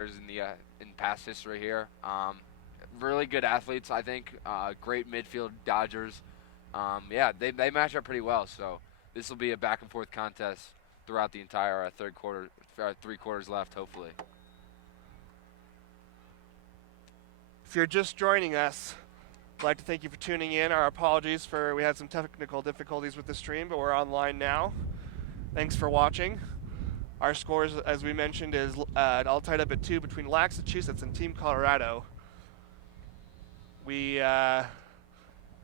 in past history here. Really good athletes, I think. Great midfield Dodgers. Yeah, they match up pretty well. So this will be a back and forth contest throughout the entire third quarter. 3 quarters left, hopefully. If you're just joining us, I'd like to thank you for tuning in. Our apologies for we had some technical difficulties with the stream, but we're online now. Thanks for watching. Our scores, as we mentioned, is all tied up at 2 between Laxachusetts and Team Colorado. We have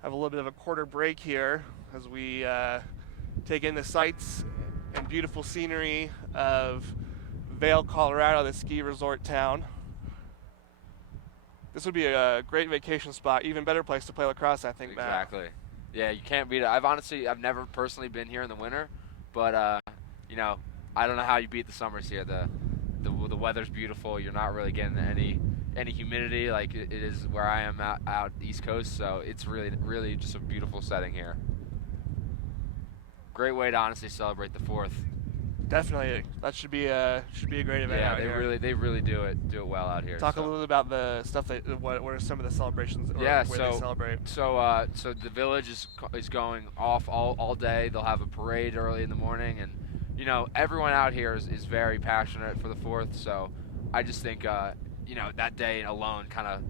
a little bit of a quarter break here as we take in the sights and beautiful scenery of Vail, Colorado, the ski resort town. This would be a great vacation spot, even better place to play lacrosse, I think, Matt. Exactly. Yeah, you can't beat it. I've never personally been here in the winter, but you know, I don't know how you beat the summers here. The weather's beautiful. You're not really getting any humidity like it is where I am out East Coast, so it's really just a beautiful setting here. Great way to honestly celebrate the 4th. Definitely, that should be a great event. Yeah, out here. they really do it well out here. Talk a little bit about the stuff that what are some of the celebrations or yeah, way they celebrate. So the village is going off all day. They'll have a parade early in the morning, and you know everyone out here is very passionate for the 4th. So I just think that day alone kind of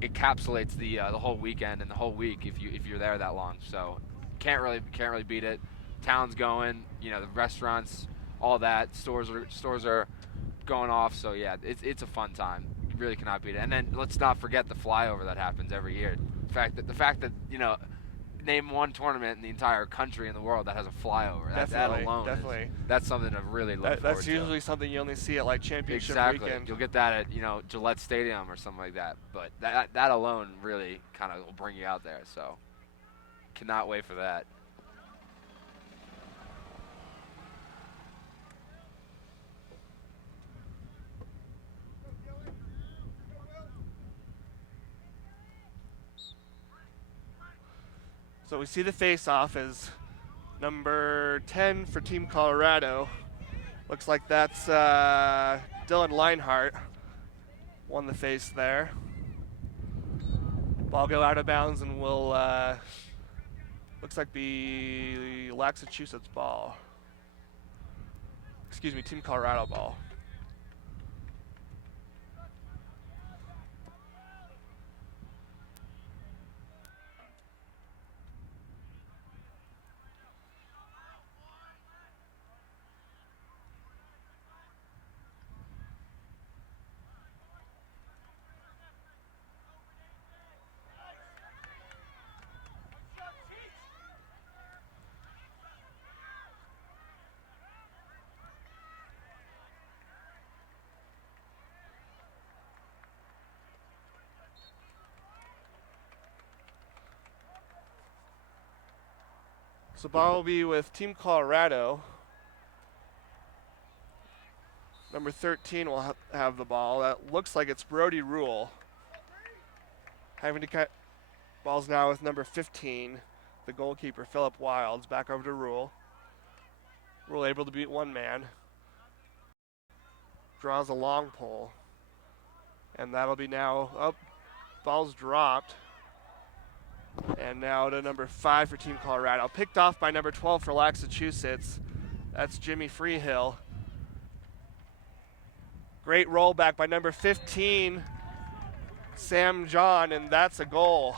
encapsulates the whole weekend and the whole week if you're there that long. So can't really beat it. Town's going, the restaurants, all that. Stores are going off. So yeah, it's a fun time. You really cannot beat it. And then let's not forget the flyover that happens every year. The fact that name one tournament in the entire country in the world that has a flyover. That alone that's something to really look forward to. That's usually something you only see at like championship weekend. You'll get that at Gillette Stadium or something like that. But that alone really kind of will bring you out there. So cannot wait for that. So we see the face-off as number 10 for Team Colorado. Looks like that's Dylan Leinhart won the face there. Ball go out of bounds and will looks like the Laxachusetts ball. Excuse me, Team Colorado ball. So ball will be with Team Colorado. Number 13 will have the ball. That looks like it's Brody Rule. Having to cut balls now with number 15, the goalkeeper, Philip Wilds. Back over to Rule. Rule able to beat one man. Draws a long pole. And that'll be now up. Ball's dropped. And now to number 5 for Team Colorado. Picked off by number 12 for Laxachusetts. That's Jimmy Freehill. Great rollback by number 15, Sam John, and that's a goal.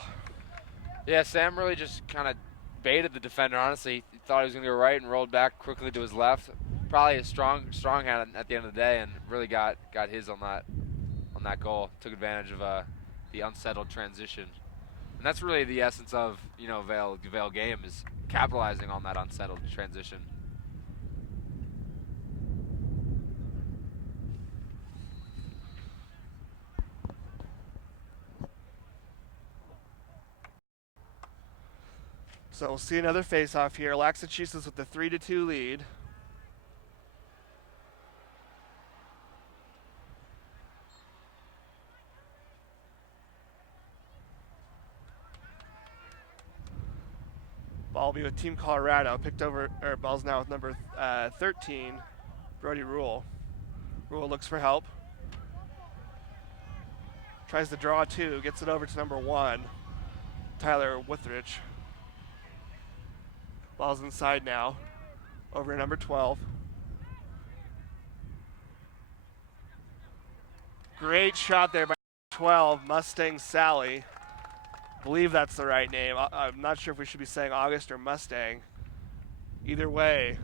Yeah, Sam really just kind of baited the defender, honestly. He thought he was going to go right and rolled back quickly to his left. Probably a strong hand at the end of the day, and really got his on that goal. Took advantage of the unsettled transition. And that's really the essence of, Vail game is capitalizing on that unsettled transition. So we'll see another face-off here. Laxachusetts with the 3-2 lead. Ball will be with Team Colorado. Ball's now with number 13, Brody Rule. Rule looks for help. Tries to draw 2, gets it over to number 1, Tyler Withridge. Ball's inside now, over to number 12. Great shot there by 12, Mustang Sally. I believe that's the right name. I'm not sure if we should be saying August or Mustang. Either way.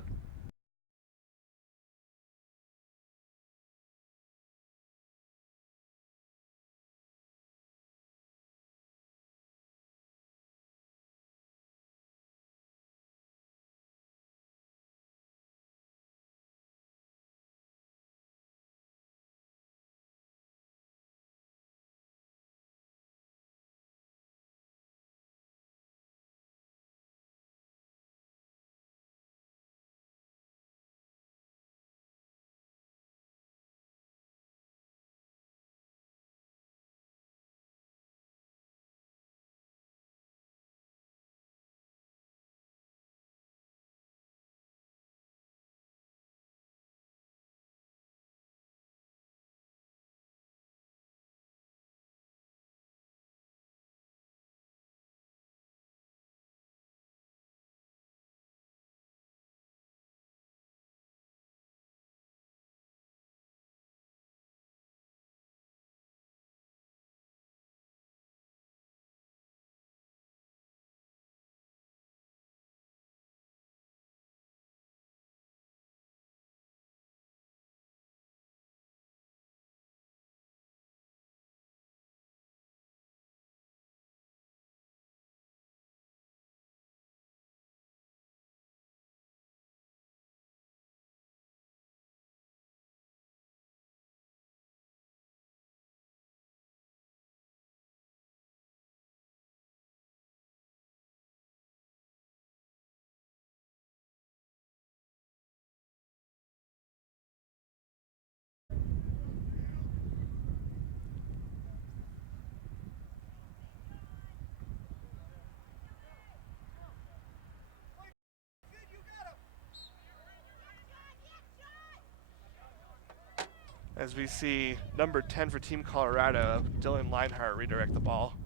As we see number 10 for Team Colorado, Dylan Leinhart, redirect the ball.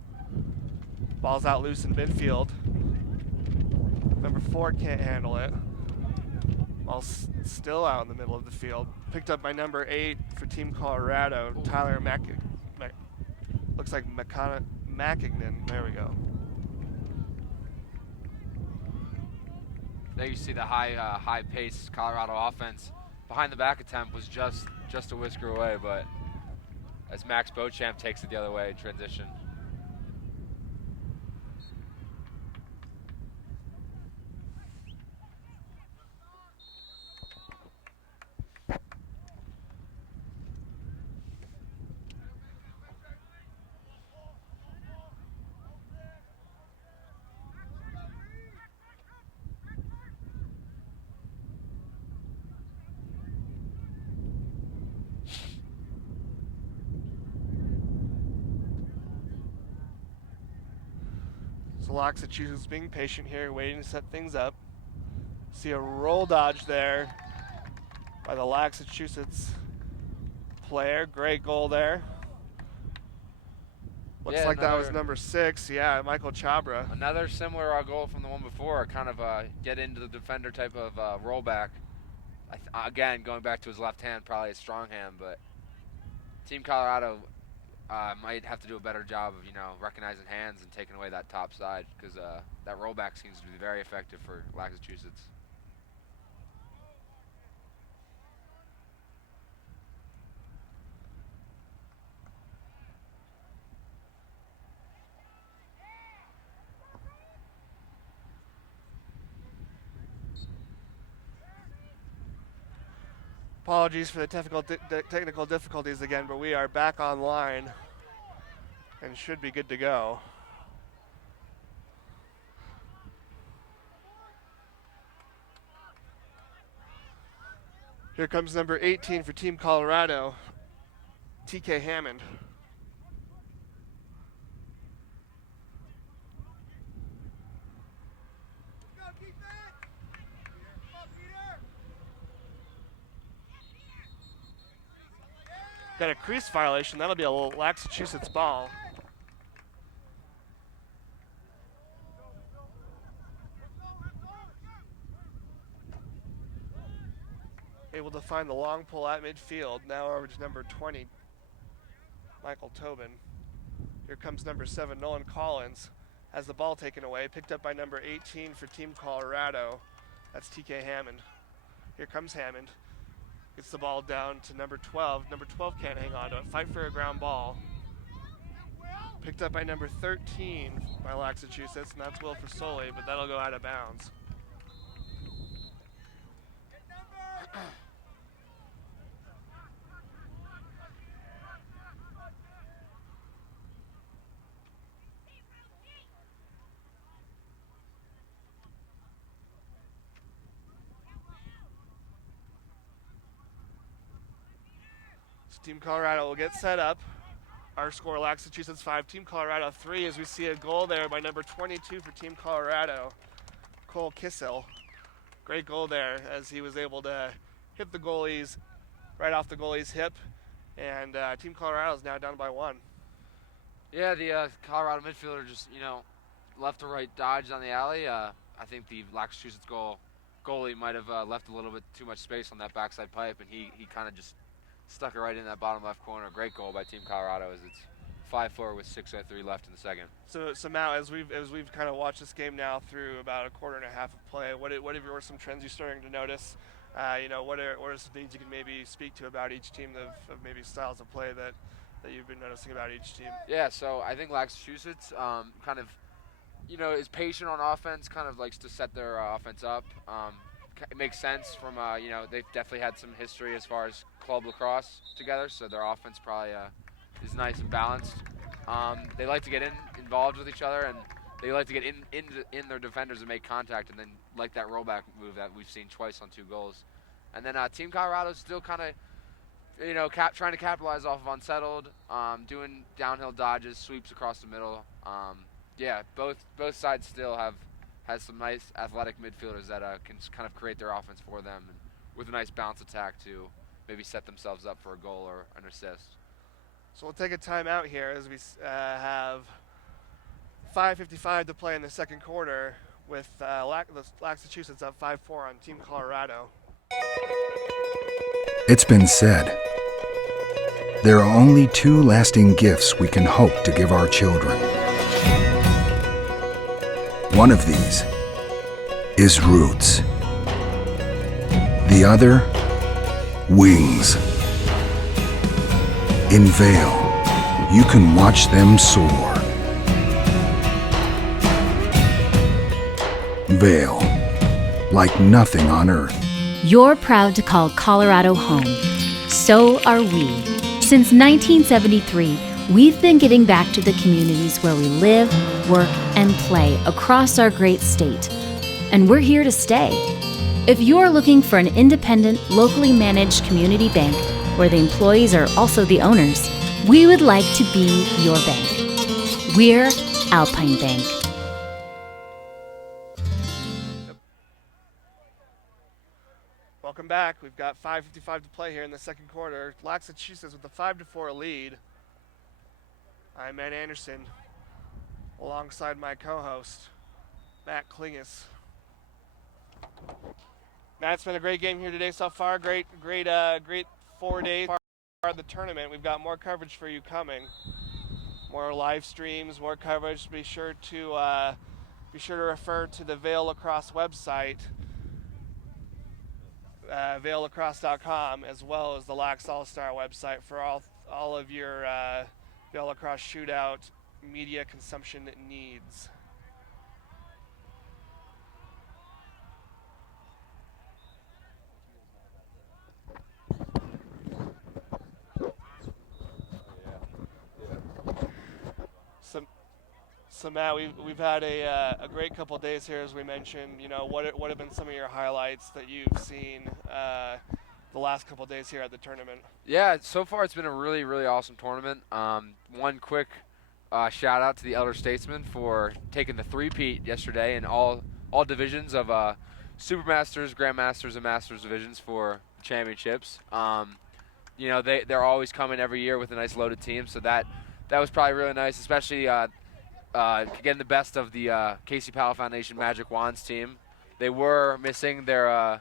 Ball's out loose in midfield. Number 4 can't handle it. Ball's still out in the middle of the field. Picked up by number 8 for Team Colorado, Tyler looks like Mackignan. There we go. There you see the high pace Colorado offense. Behind the back attempt was just a whisker away, but as Max Beauchamp takes it the other way in transition. So Laxachusetts being patient here, waiting to set things up. See a roll dodge there by the Laxachusetts player. Great goal there. Looks like that was number 6. Yeah, Michael Chabra. Another similar goal from the one before. Kind of get into the defender type of rollback. Again, going back to his left hand, probably a strong hand, but Team Colorado might have to do a better job of, recognizing hands and taking away that top side, because that rollback seems to be very effective for Laxachusetts. Apologies for the technical difficulties again, but we are back online and should be good to go. Here comes number 18 for Team Colorado, TK Hammond. Got a crease violation. That'll be a Laxachusetts ball. Able to find the long pull at midfield. Now over to number 20, Michael Tobin. Here comes number 7, Nolan Collins. Has the ball taken away. Picked up by number 18 for Team Colorado. That's TK Hammond. Here comes Hammond. Gets the ball down to number 12. Number 12 can't hang on to it. Fight for a ground ball. Picked up by number 13 by Laxachusetts, and that's Will Fasoli, but that'll go out of bounds. So Team Colorado will get set up. Our score, Laxachusetts 5, Team Colorado 3, as we see a goal there by number 22 for Team Colorado, Cole Kissel. Great goal there as he was able to hit the goalies right off the goalie's hip, and Team Colorado is now down by 1. Yeah, the Colorado midfielder just, left to right dodge on the alley. I think the Laxachusetts goalie might have left a little bit too much space on that backside pipe, and he kind of just stuck it right in that bottom left corner. Great goal by Team Colorado as it's 5-4 with 6:03 left in the second. So Matt, as we've kind of watched this game now through about a quarter and a half of play, what are some trends you're starting to notice? What are some things you can maybe speak to about each team of maybe styles of play that you've been noticing about each team? Yeah, so I think Laxachusetts kind of, is patient on offense, kind of likes to set their offense up. It makes sense from, they've definitely had some history as far as club lacrosse together, so their offense probably is nice and balanced. They like to get involved with each other, and they like to get in their defenders and make contact, and then like that rollback move that we've seen twice on 2 goals. And then Team Colorado's still kind of, trying to capitalize off of unsettled, doing downhill dodges, sweeps across the middle. Both sides still has some nice athletic midfielders that can kind of create their offense for them, and with a nice bounce attack to maybe set themselves up for a goal or an assist. So we'll take a timeout here as we have 5:55 to play in the second quarter with Laxachusetts up 5-4 on Team Colorado. It's been said, there are only 2 lasting gifts we can hope to give our children. One of these is roots. The other, wings. In Vail, you can watch them soar. Vail, like nothing on earth. You're proud to call Colorado home. So are we. Since 1973, we've been giving back to the communities where we live, work, and play across our great state. And we're here to stay. If you're looking for an independent, locally managed community bank where the employees are also the owners, we would like to be your bank. We're Alpine Bank. Welcome back. We've got 5:55 to play here in the second quarter. Laxachusetts with a 5-4 lead. I'm Matt Anderson, alongside my co-host, Matt Klingus. Matt, it's been a great game here today so far. Great 4 days of the tournament. We've got more coverage for you coming. More live streams, more coverage. Be sure to refer to the Vail Lacrosse website, VailLacrosse.com, as well as the LaxAllStars website for all of your Vail Lacrosse Shootout media consumption needs. So Matt, we've had a great couple of days here, as we mentioned. What have been some of your highlights that you've seen the last couple of days here at the tournament? Yeah, so far it's been a really, really awesome tournament. One quick shout out to the Elder Statesmen for taking the three-peat yesterday in all divisions of Supermasters, Grandmasters, and Masters divisions for championships. they're always coming every year with a nice loaded team. So that was probably really nice, especially getting the best of the Casey Powell Foundation Magic Wands team. They were missing their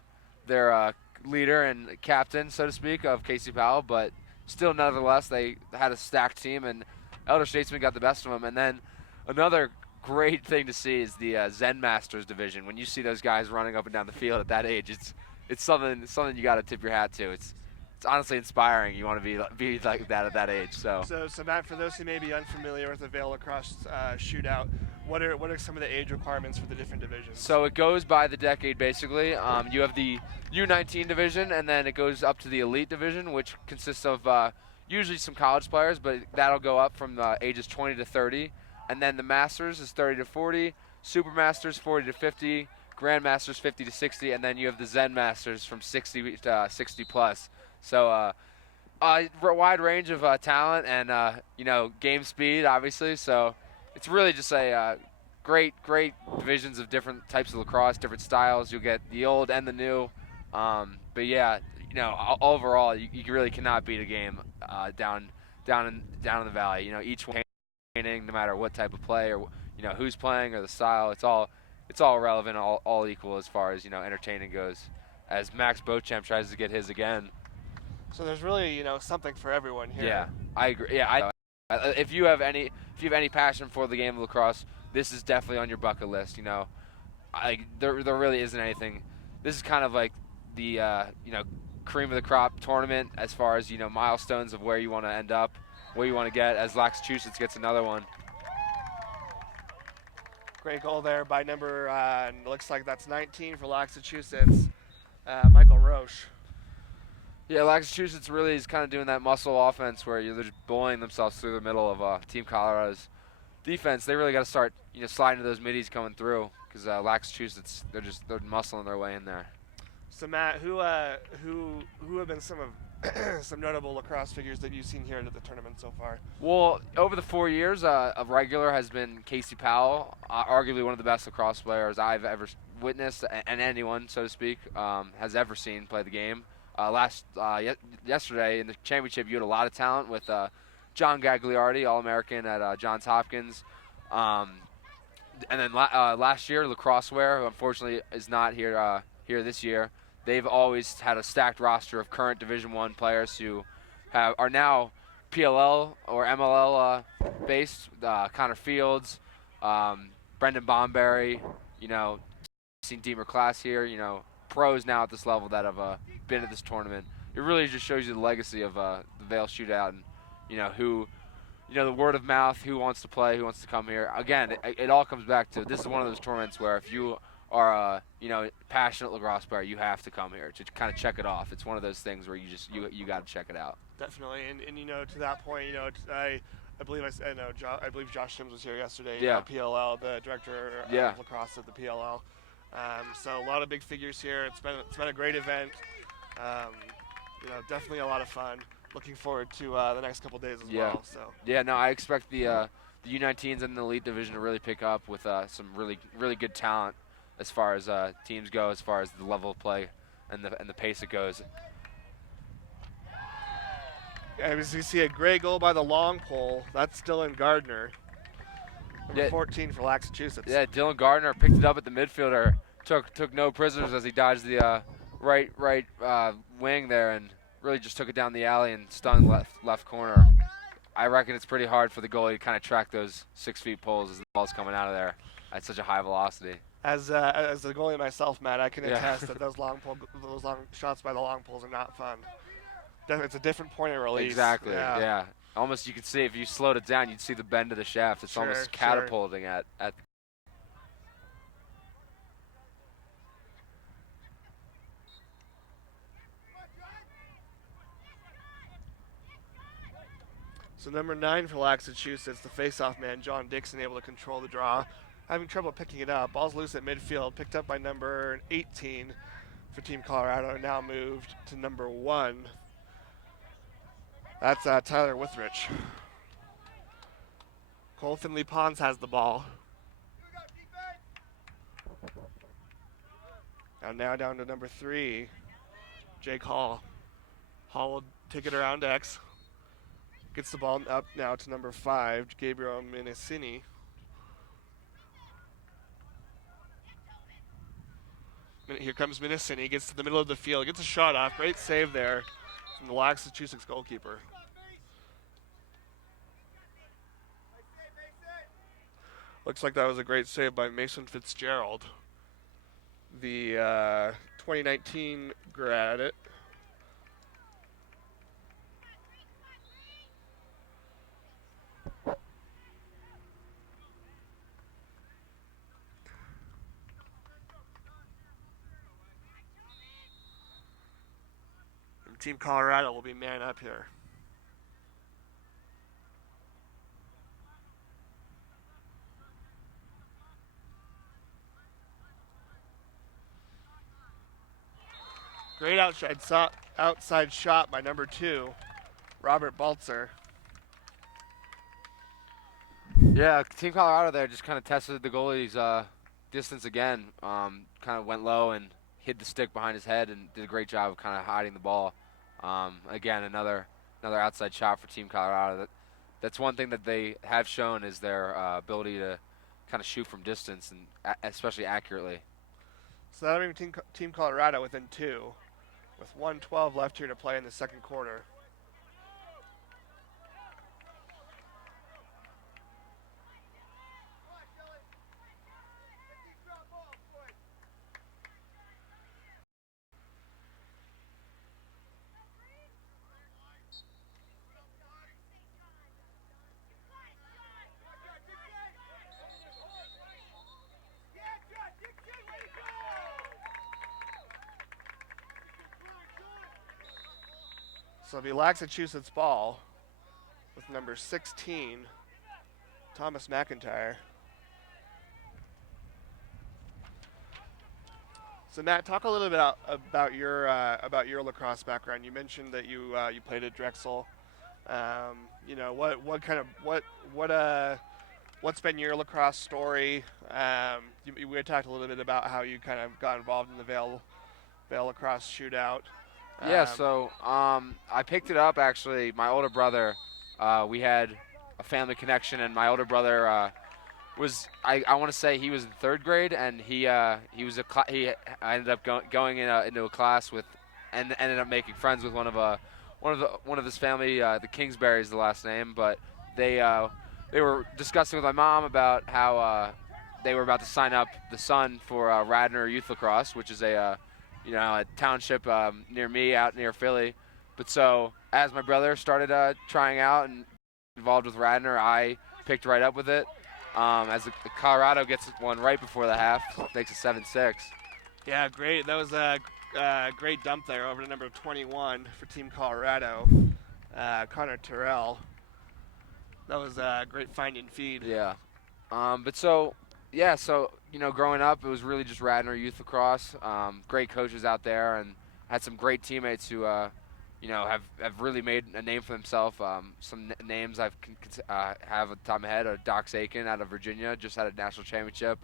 leader and captain, so to speak, of Casey Powell, but still, nonetheless, they had a stacked team, and Elder Statesman got the best of them. And then another great thing to see is the Zen Masters division. When you see those guys running up and down the field at that age, it's something you got to tip your hat to. It's honestly inspiring. You want to be like that at that age. So Matt, for those who may be unfamiliar with the Vail Lacrosse Shootout, what are some of the age requirements for the different divisions? So it goes by the decade, basically. You have the U19 division, and then it goes up to the elite division, which consists of usually some college players, but that'll go up from ages 20 to 30. And then the Masters is 30 to 40, Super Masters 40 to 50, Grand Masters 50 to 60, and then you have the Zen Masters from 60 to 60 plus. So a wide range of talent and game speed, obviously. So it's really just a great divisions of different types of lacrosse, different styles. You'll get the old and the new. But yeah, overall, you really cannot beat a game down in the valley. Each one, no matter what type of play or who's playing or the style, it's all relevant, all equal as far as entertaining goes. As Max Beauchamp tries to get his again. So there's really something for everyone here. Yeah, I agree. Yeah, if you have any passion for the game of lacrosse, this is definitely on your bucket list. There really isn't anything. This is kind of like the cream of the crop tournament as far as milestones of where you want to end up, where you want to get. As Laxachusetts gets another one. Great goal there by number. Looks like that's 19 for Laxachusetts, Michael Roche. Yeah, Laxachusetts really is kind of doing that muscle offense where they're just bullying themselves through the middle of Team Colorado's defense. They really got to start sliding to those middies coming through because Laxachusetts they're muscling their way in there. So Matt, who have been some of some notable lacrosse figures that you've seen here into the tournament so far? Well, over the 4 years, a regular has been Casey Powell, arguably one of the best lacrosse players I've ever witnessed, and anyone, so to speak, has ever seen play the game. Yesterday in the championship, you had a lot of talent with John Gagliardi, All-American at Johns Hopkins. And then last year, Lacrosseware, who unfortunately is not here this year, they've always had a stacked roster of current Division I players who are now PLL or MLL based. Connor Fields, Brendan Bomberry, seen Deemer Class here, pros now at this level that have been at this tournament. It really just shows you the legacy of the Vail Shootout and who the word of mouth, who wants to play, who wants to come here. Again, it all comes back to this is one of those tournaments where if you are a passionate lacrosse player, you have to come here to kind of check it off. It's one of those things where you got to check it out. Definitely, and to that point, I believe I believe Josh Sims was here yesterday. Yeah. PLL, the director of lacrosse at the PLL. So a lot of big figures here. It's been a great event. Definitely a lot of fun. Looking forward to the next couple days as well. So yeah, no, I expect the U19s and the elite division to really pick up with some really good talent as far as teams go, as far as the level of play and the pace it goes. As you see a great goal by the long pole, that's Dylan Gardner. Number 14 for Laxachusetts. Yeah, Dylan Gardner picked it up at the midfielder, took no prisoners as he dodged the right wing there and really just took it down the alley and stung left corner. I reckon it's pretty hard for the goalie to kind of track those 6 feet poles as the ball's coming out of there at such a high velocity. As the goalie myself, Matt, I can attest that those long shots by the long poles are not fun. It's a different point of release. Exactly. Yeah. Almost you could see if you slowed it down, you'd see the bend of the shaft. It's almost catapulting at. So number 9 for Laxachusetts, the face-off man, John Dixon, able to control the draw. Having trouble picking it up. Ball's loose at midfield, picked up by number 18 for Team Colorado, now moved to number 1. That's Tyler Withrich. Cole Finley Pons has the ball. And now down to number 3, Jake Hall. Hall will take it around X. Gets the ball up now to number 5, Gabriel Minicini. Here comes Minicini, gets to the middle of the field, gets a shot off. Great save there from the Laxachusetts goalkeeper. Looks like that was a great save by Mason Fitzgerald, the 2019 graduate. And Team Colorado will be man up here. Great outside shot by number 2, Robert Baltzer. Yeah, Team Colorado there just kind of tested the goalie's distance again. Kind of went low and hid the stick behind his head and did a great job of kind of hiding the ball. Again, another outside shot for Team Colorado. That's one thing that they have shown is their ability to kind of shoot from distance and especially accurately. So that'll be Team Colorado within 2, with 1:12 left here to play in the second quarter. So it'll be Laxachusetts ball with number 16, Thomas McIntyre. So Matt, talk a little bit about your lacrosse background. You mentioned that you played at Drexel. What's been your lacrosse story? We had talked a little bit about how you kind of got involved in the Vail lacrosse shootout. Yeah, so I picked it up actually. My older brother, we had a family connection, and my older brother I want to say he was in 3rd grade, and I ended up going into a class with, and ended up making friends with one of his family. The Kingsbury is the last name, but they were discussing with my mom about how they were about to sign up the son for Radnor Youth Lacrosse, which is a township near me, out near Philly. But so as my brother started trying out and involved with Radnor, I picked right up with it. As the Colorado gets one right before the half, makes it 7-6. Yeah, great. That was a great dump there over to number 21 for Team Colorado, Connor Terrell. That was a great find and feed. Yeah. Growing up, it was really just Radnor Youth Lacrosse. Great coaches out there, and had some great teammates who, have really made a name for themselves. Some names I've have at the top of my head are Doc Sakin out of Virginia, just had a national championship.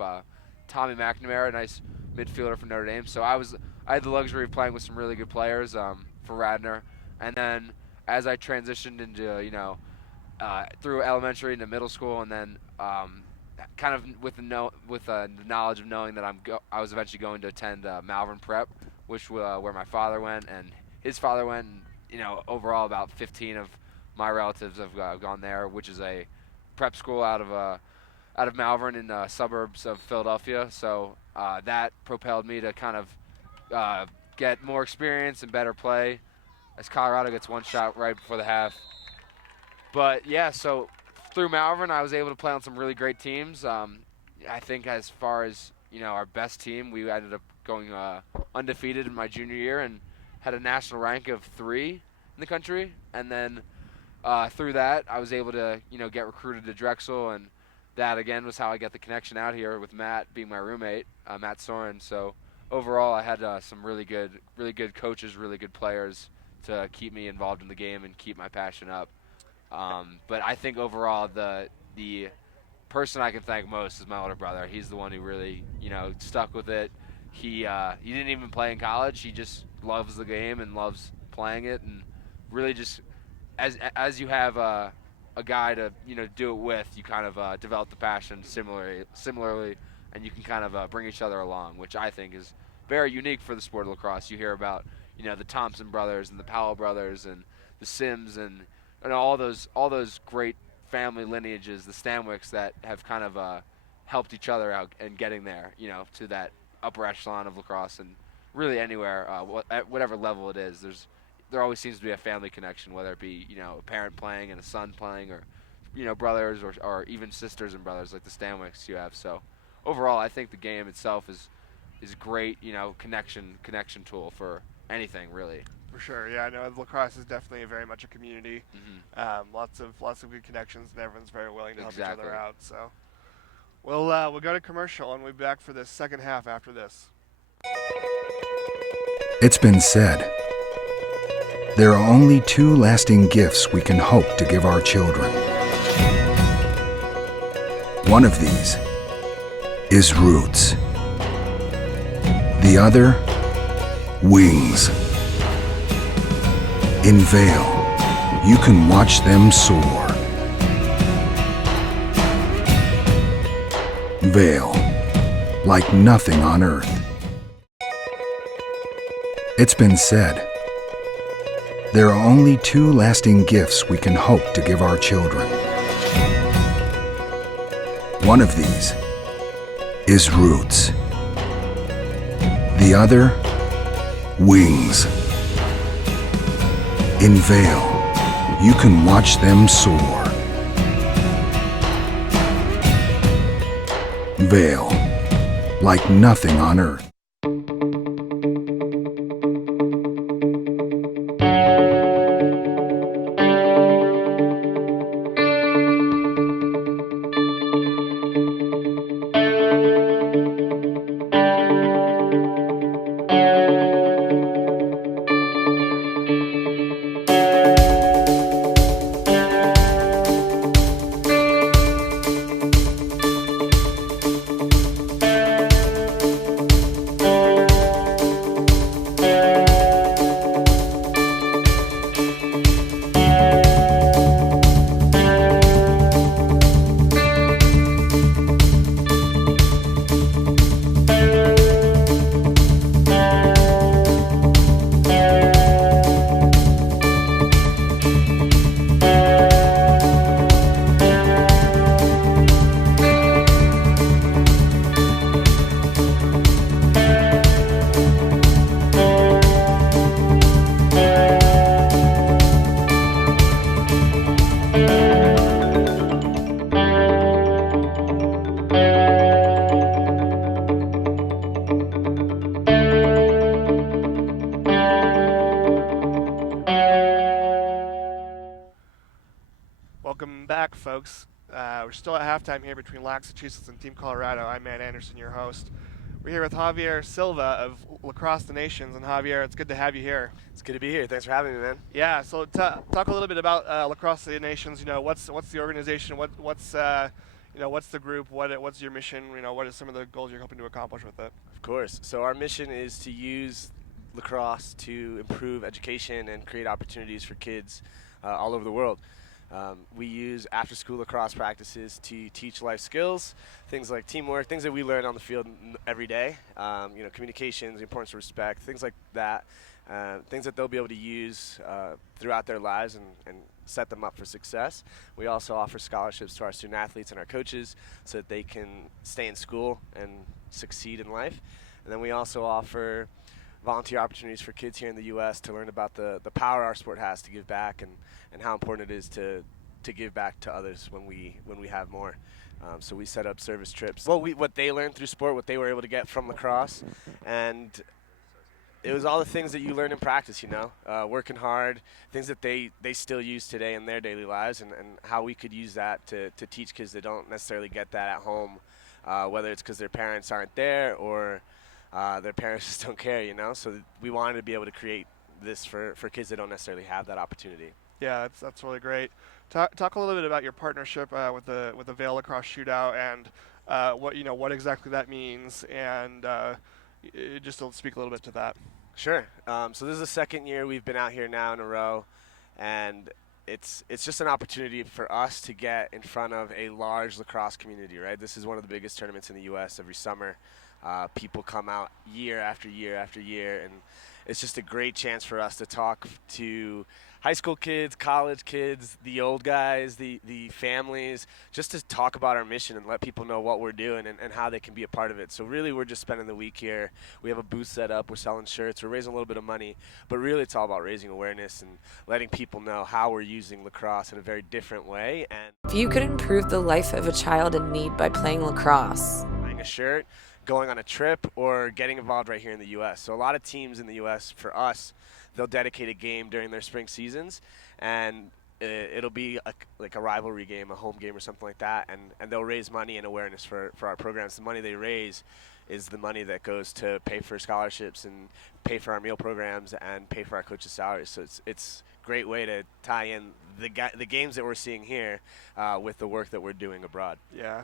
Tommy McNamara, a nice midfielder from Notre Dame. So I had the luxury of playing with some really good players for Radnor. And then as I transitioned into, through elementary into middle school, and then kind of with the knowledge of knowing that I was eventually going to attend Malvern Prep, which where my father went and his father went. And, overall about 15 of my relatives have gone there, which is a prep school out of Malvern in the suburbs of Philadelphia. So that propelled me to kind of get more experience and better play, as Colorado gets one shot right before the half. But yeah, so through Malvern, I was able to play on some really great teams. I think as far as our best team, we ended up going undefeated in my junior year and had a national rank of 3 in the country. And then through that, I was able to get recruited to Drexel, and that again was how I got the connection out here with Matt being my roommate, Matt Soren. So overall, I had some really good coaches, really good players to keep me involved in the game and keep my passion up. But I think overall the person I can thank most is my older brother. He's the one who really stuck with it. He didn't even play in college. He just loves the game and loves playing it, and really just as you have a guy to do it with, you kind of develop the passion similarly, and you can kind of bring each other along, which I think is very unique for the sport of lacrosse. You hear about the Thompson brothers and the Powell brothers and the Sims and all those great family lineages, the Stanwicks that have kind of helped each other out and getting there, to that upper echelon of lacrosse and really anywhere, at whatever level it is. There always seems to be a family connection, whether it be a parent playing and a son playing, or brothers or even sisters and brothers like the Stanwicks you have. So overall, I think the game itself is great, connection tool for anything really. For sure, yeah. I know lacrosse is definitely very much a community. Mm-hmm. Lots of good connections, and everyone's very willing to help each Exactly. other out. So, we'll go to commercial, and we'll be back for the second half after this. It's been said, there are only two lasting gifts we can hope to give our children. One of these is roots. The other, wings. In Vail, you can watch them soar. Vail, like nothing on earth. It's been said, there are only two lasting gifts we can hope to give our children. One of these is roots. The other, wings. In Vail, you can watch them soar. Vail, like nothing on earth. Welcome back, folks. We're still at halftime here between Laxachusetts and Team Colorado. I'm Matt Anderson, your host. We're here with Javier Silva of Lacrosse the Nations. And Javier, it's good to have you here. It's good to be here. Thanks for having me, man. Yeah, so talk a little bit about Lacrosse the Nations. What's the organization? What's the group? What's your mission? What are some of the goals you're hoping to accomplish with it? Of course. So our mission is to use lacrosse to improve education and create opportunities for kids all over the world. We use after-school lacrosse practices to teach life skills, things like teamwork, things that we learn on the field every day. Communications, the importance of respect, things like that. Things that they'll be able to use throughout their lives and set them up for success. We also offer scholarships to our student athletes and our coaches so that they can stay in school and succeed in life. And then we also offer volunteer opportunities for kids here in the U.S. to learn about the power our sport has to give back and how important it is to give back to others when we have more. So we set up service trips. Well, what they learned through sport, what they were able to get from lacrosse, and it was all the things that you learn in practice, working hard, things that they still use today in their daily lives, and how we could use that to teach kids that don't necessarily get that at home, whether it's because their parents aren't there or their parents just don't care, So we wanted to be able to create this for kids that don't necessarily have that opportunity. Yeah, that's really great. Talk a little bit about your partnership with the Vail Lacrosse Shootout and what exactly that means, and just to speak a little bit to that. Sure. So this is the second year we've been out here now in a row, and it's just an opportunity for us to get in front of a large lacrosse community, right? This is one of the biggest tournaments in the U.S. every summer. People come out year after year after year, and it's just a great chance for us to talk to high school kids, college kids, the old guys, the families, just to talk about our mission and let people know what we're doing and how they can be a part of it. So really, we're just spending the week here. We have a booth set up. We're selling shirts. We're raising a little bit of money. But really, it's all about raising awareness and letting people know how we're using lacrosse in a very different way. And if you could improve the life of a child in need by playing lacrosse, buying a shirt, going on a trip, or getting involved right here in the U.S. So a lot of teams in the U.S., for us, they'll dedicate a game during their spring seasons, and it'll be like a rivalry game, a home game or something like that, and they'll raise money and awareness for our programs. The money they raise is the money that goes to pay for scholarships and pay for our meal programs and pay for our coaches' salaries. So it's a great way to tie in the games that we're seeing here with the work that we're doing abroad. Yeah.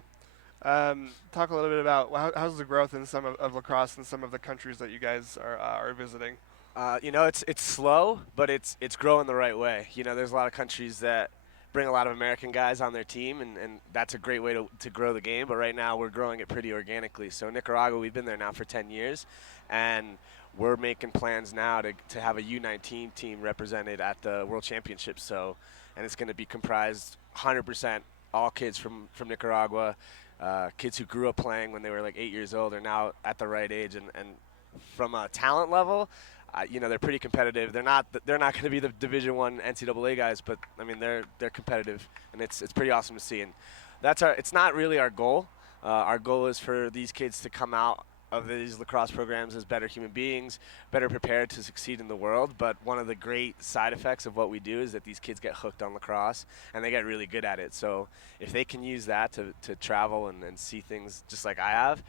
Talk a little bit about how's the growth in some of lacrosse in some of the countries that you guys are visiting. It's slow, but it's growing the right way. There's a lot of countries that bring a lot of American guys on their team, and that's a great way to grow the game. But right now, we're growing it pretty organically. So Nicaragua, we've been there now for 10 years, and we're making plans now to have a U19 team represented at the World Championships. And it's going to be comprised 100% all kids from Nicaragua. Kids who grew up playing when they were like 8 years old are now at the right age, and from a talent level, they're pretty competitive. They're not going to be the Division I NCAA guys, but I mean they're competitive, and it's pretty awesome to see. And it's not really our goal. Our goal is for these kids to come out of these lacrosse programs as better human beings, better prepared to succeed in the world. But one of the great side effects of what we do is that these kids get hooked on lacrosse, and they get really good at it. So if they can use that to travel and see things just like I have,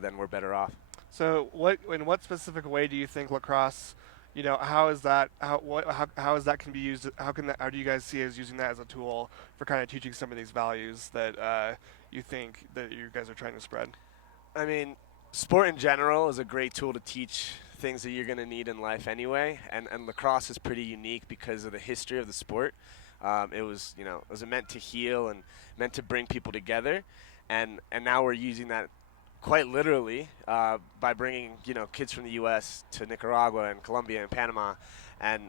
then we're better off. So in what specific way do you think lacrosse, how is that can be used? How do you guys see as using that as a tool for kind of teaching some of these values that you think that you guys are trying to spread? I mean, sport in general is a great tool to teach things that you're going to need in life anyway, and lacrosse is pretty unique because of the history of the sport. It was meant to heal and meant to bring people together, and now we're using that quite literally by bringing kids from the U.S. to Nicaragua and Colombia and Panama, and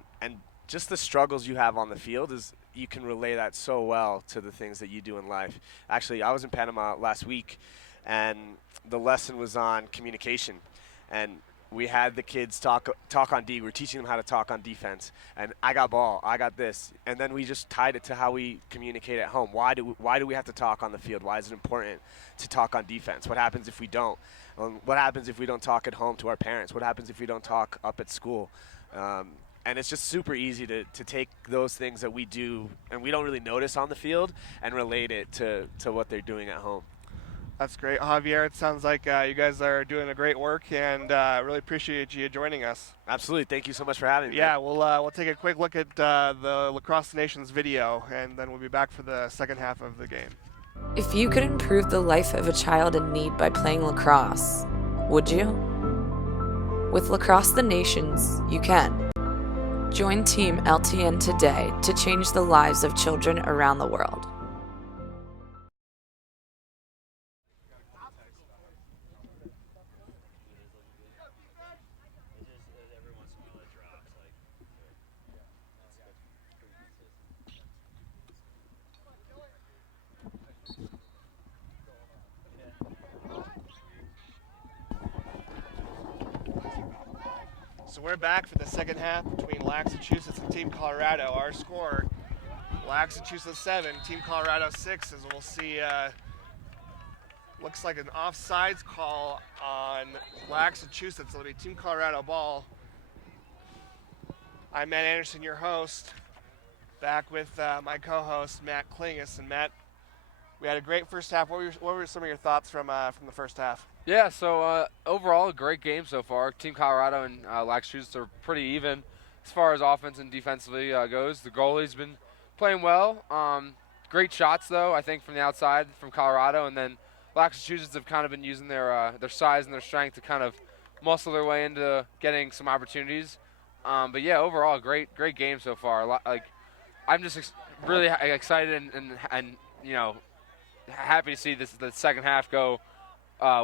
just the struggles you have on the field is you can relay that so well to the things that you do in life. Actually, I was in Panama last week, and the lesson was on communication, and we had the kids talk on D. We're teaching them how to talk on defense, and I got ball, I got this, and then we just tied it to how we communicate at home. Why do we have to talk on the field? Why is it important to talk on defense? What happens if we don't? What happens if we don't talk at home to our parents? What happens if we don't talk up at school? And it's just super easy to take those things that we do and we don't really notice on the field and relate it to what they're doing at home. That's great, Javier. It sounds like you guys are doing a great work, and really appreciate you joining us. Absolutely. Thank you so much for having me. Yeah, we'll take a quick look at the Lacrosse the Nations video, and then we'll be back for the second half of the game. if you could improve the life of a child in need by playing lacrosse, would you? With Lacrosse the Nations, you can. Join Team LTN today to change the lives of children around the world. So we're back for the second half between Laxachusetts and Team Colorado. Our score, Laxachusetts 7, Team Colorado 6, as we'll see, looks like an offsides call on Laxachusetts. It'll be Team Colorado ball. I'm Matt Anderson, your host, back with my co-host, Matt Klingus. And Matt, we had a great first half. What were some of your thoughts from the first half? Yeah, so overall, a great game so far. Team Colorado and Laxachusetts are pretty even as far as offense and defensively goes. The goalie's been playing well. Great shots, though, I think, from the outside from Colorado. And then Laxachusetts have kind of been using their size and their strength to kind of muscle their way into getting some opportunities. But, yeah, overall, great game so far. I'm just really excited and happy to see the second half go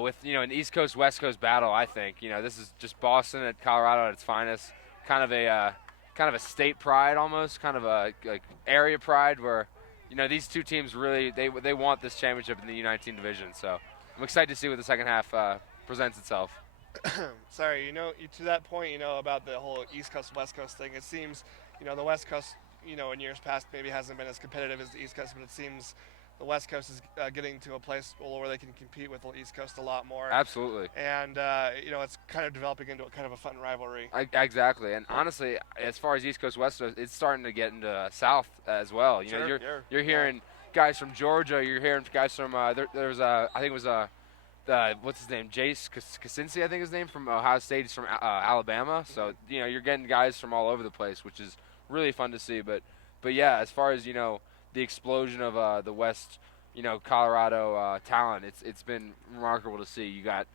with an East Coast West Coast battle. I think this is just Boston at Colorado at its finest, kind of a state pride almost, kind of a like area pride where these two teams really they want this championship in the U19 division. So I'm excited to see what the second half presents itself. Sorry, to that point, about the whole East Coast West Coast thing. It seems, the West Coast, in years past maybe hasn't been as competitive as the East Coast, but it seems the West Coast is getting to a place where they can compete with the East Coast a lot more. Absolutely. And it's kind of developing into kind of a fun rivalry. Exactly. And honestly, as far as East Coast West Coast, it's starting to get into South as well. You're hearing guys from Georgia. You're hearing guys from there's I think it was what's his name? Jace Kaczynski, I think his name, from Ohio State. He's from Alabama. So you're getting guys from all over the place, which is really fun to see. But yeah, as far as the explosion of the West, Colorado talent, it's been remarkable to see. You got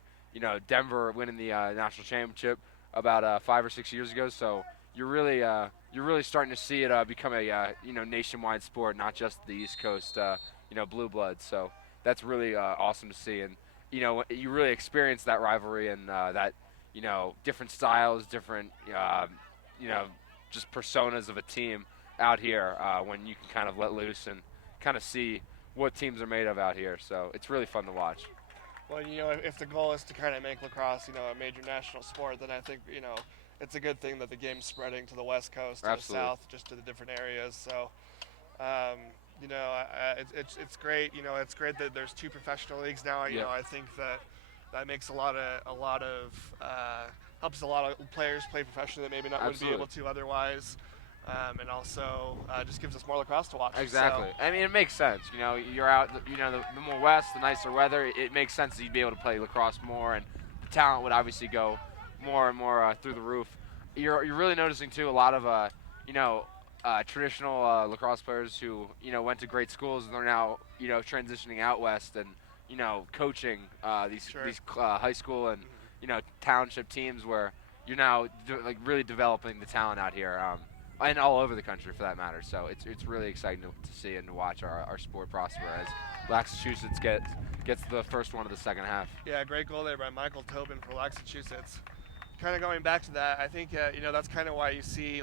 Denver winning the national championship about 5 or 6 years ago. So you're really starting to see it become a nationwide sport, not just the East Coast blue bloods. So that's really awesome to see. And you really experience that rivalry and that different styles, different just personas of a team out here when you can kind of let loose and kind of see what teams are made of out here. So it's really fun to watch. Well, if the goal is to kind of make lacrosse, a major national sport, then I think, it's a good thing that the game's spreading to the West Coast, to Absolutely. the South, just to the different areas. So, it's great. It's great that there's 2 professional leagues now. I think that makes a lot of helps a lot of players play professionally that maybe not would be able to otherwise. And also just gives us more lacrosse to watch. Exactly. So. I mean, it makes sense. You're out. The more west, the nicer weather. It makes sense that you'd be able to play lacrosse more, and the talent would obviously go more and more through the roof. You're really noticing too a lot of traditional lacrosse players who went to great schools and they're now transitioning out west and coaching these high school and township teams where you're now really developing the talent out here. And all over the country, for that matter. So it's really exciting to see and to watch our sport prosper as Laxachusetts gets the first one of the second half. Yeah, great goal there by Michael Tobin for Laxachusetts. Kind of going back to that, I think that's kind of why you see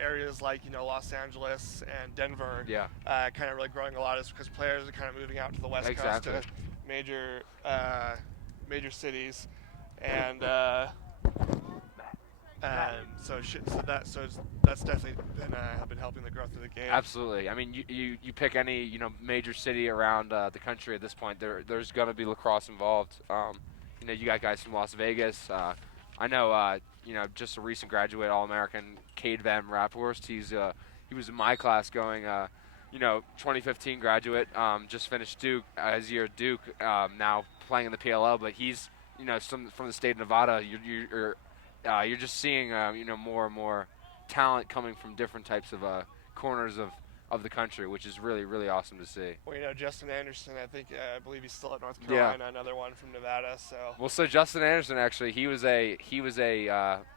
areas like Los Angeles and Denver kind of really growing a lot, is because players are kind of moving out to the West Coast to major cities, and that's definitely been helping the growth of the game. Absolutely. I mean, you pick any major city around the country at this point, there's going to be lacrosse involved. You got guys from Las Vegas. I know just a recent graduate All-American, Cade Van Raphorst. He was in my class going 2015 graduate. Just finished Duke his year at Duke. Now playing in the PLL, but he's from the state of Nevada. You're just seeing more and more talent coming from different types of corners of the country, which is really, really awesome to see. Well, Justin Anderson, I believe he's still at North Carolina. Another one from Nevada. So Justin Anderson, actually, he was a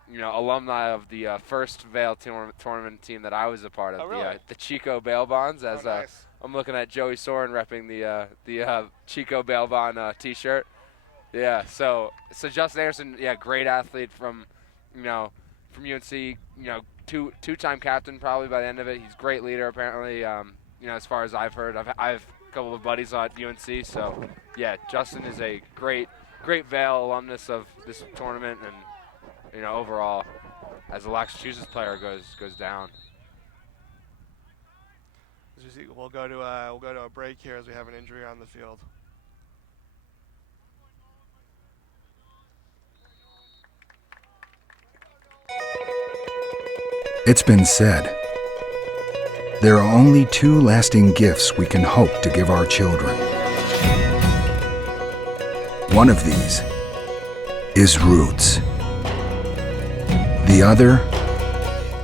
alumni of the first Vail tournament team that I was a part of. Oh, really? The Chico Bail Bonds. Nice. I'm looking at Joey Soren repping the Chico Bail Bond T-shirt. Yeah. So Justin Anderson, great athlete from UNC, two-time captain probably by the end of it. He's a great leader apparently. As far as I've heard, I have a couple of buddies at UNC. So yeah, Justin is a great Vail alumnus of this tournament, and overall, as a Laxachusetts player goes down. We'll go to a break here as we have an injury on the field. It's been said, there are only 2 lasting gifts we can hope to give our children. One of these is roots. The other,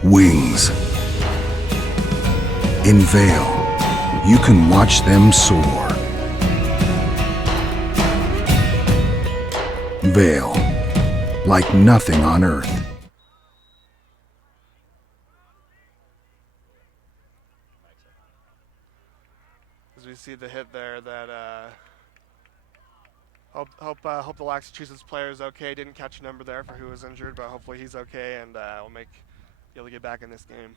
wings. In Vail, you can watch them soar. Vail, like nothing on earth. see the hit there. That hope the Laxachusetts player is okay. Didn't catch a number there for who was injured, but hopefully he's okay and will be able to get back in this game.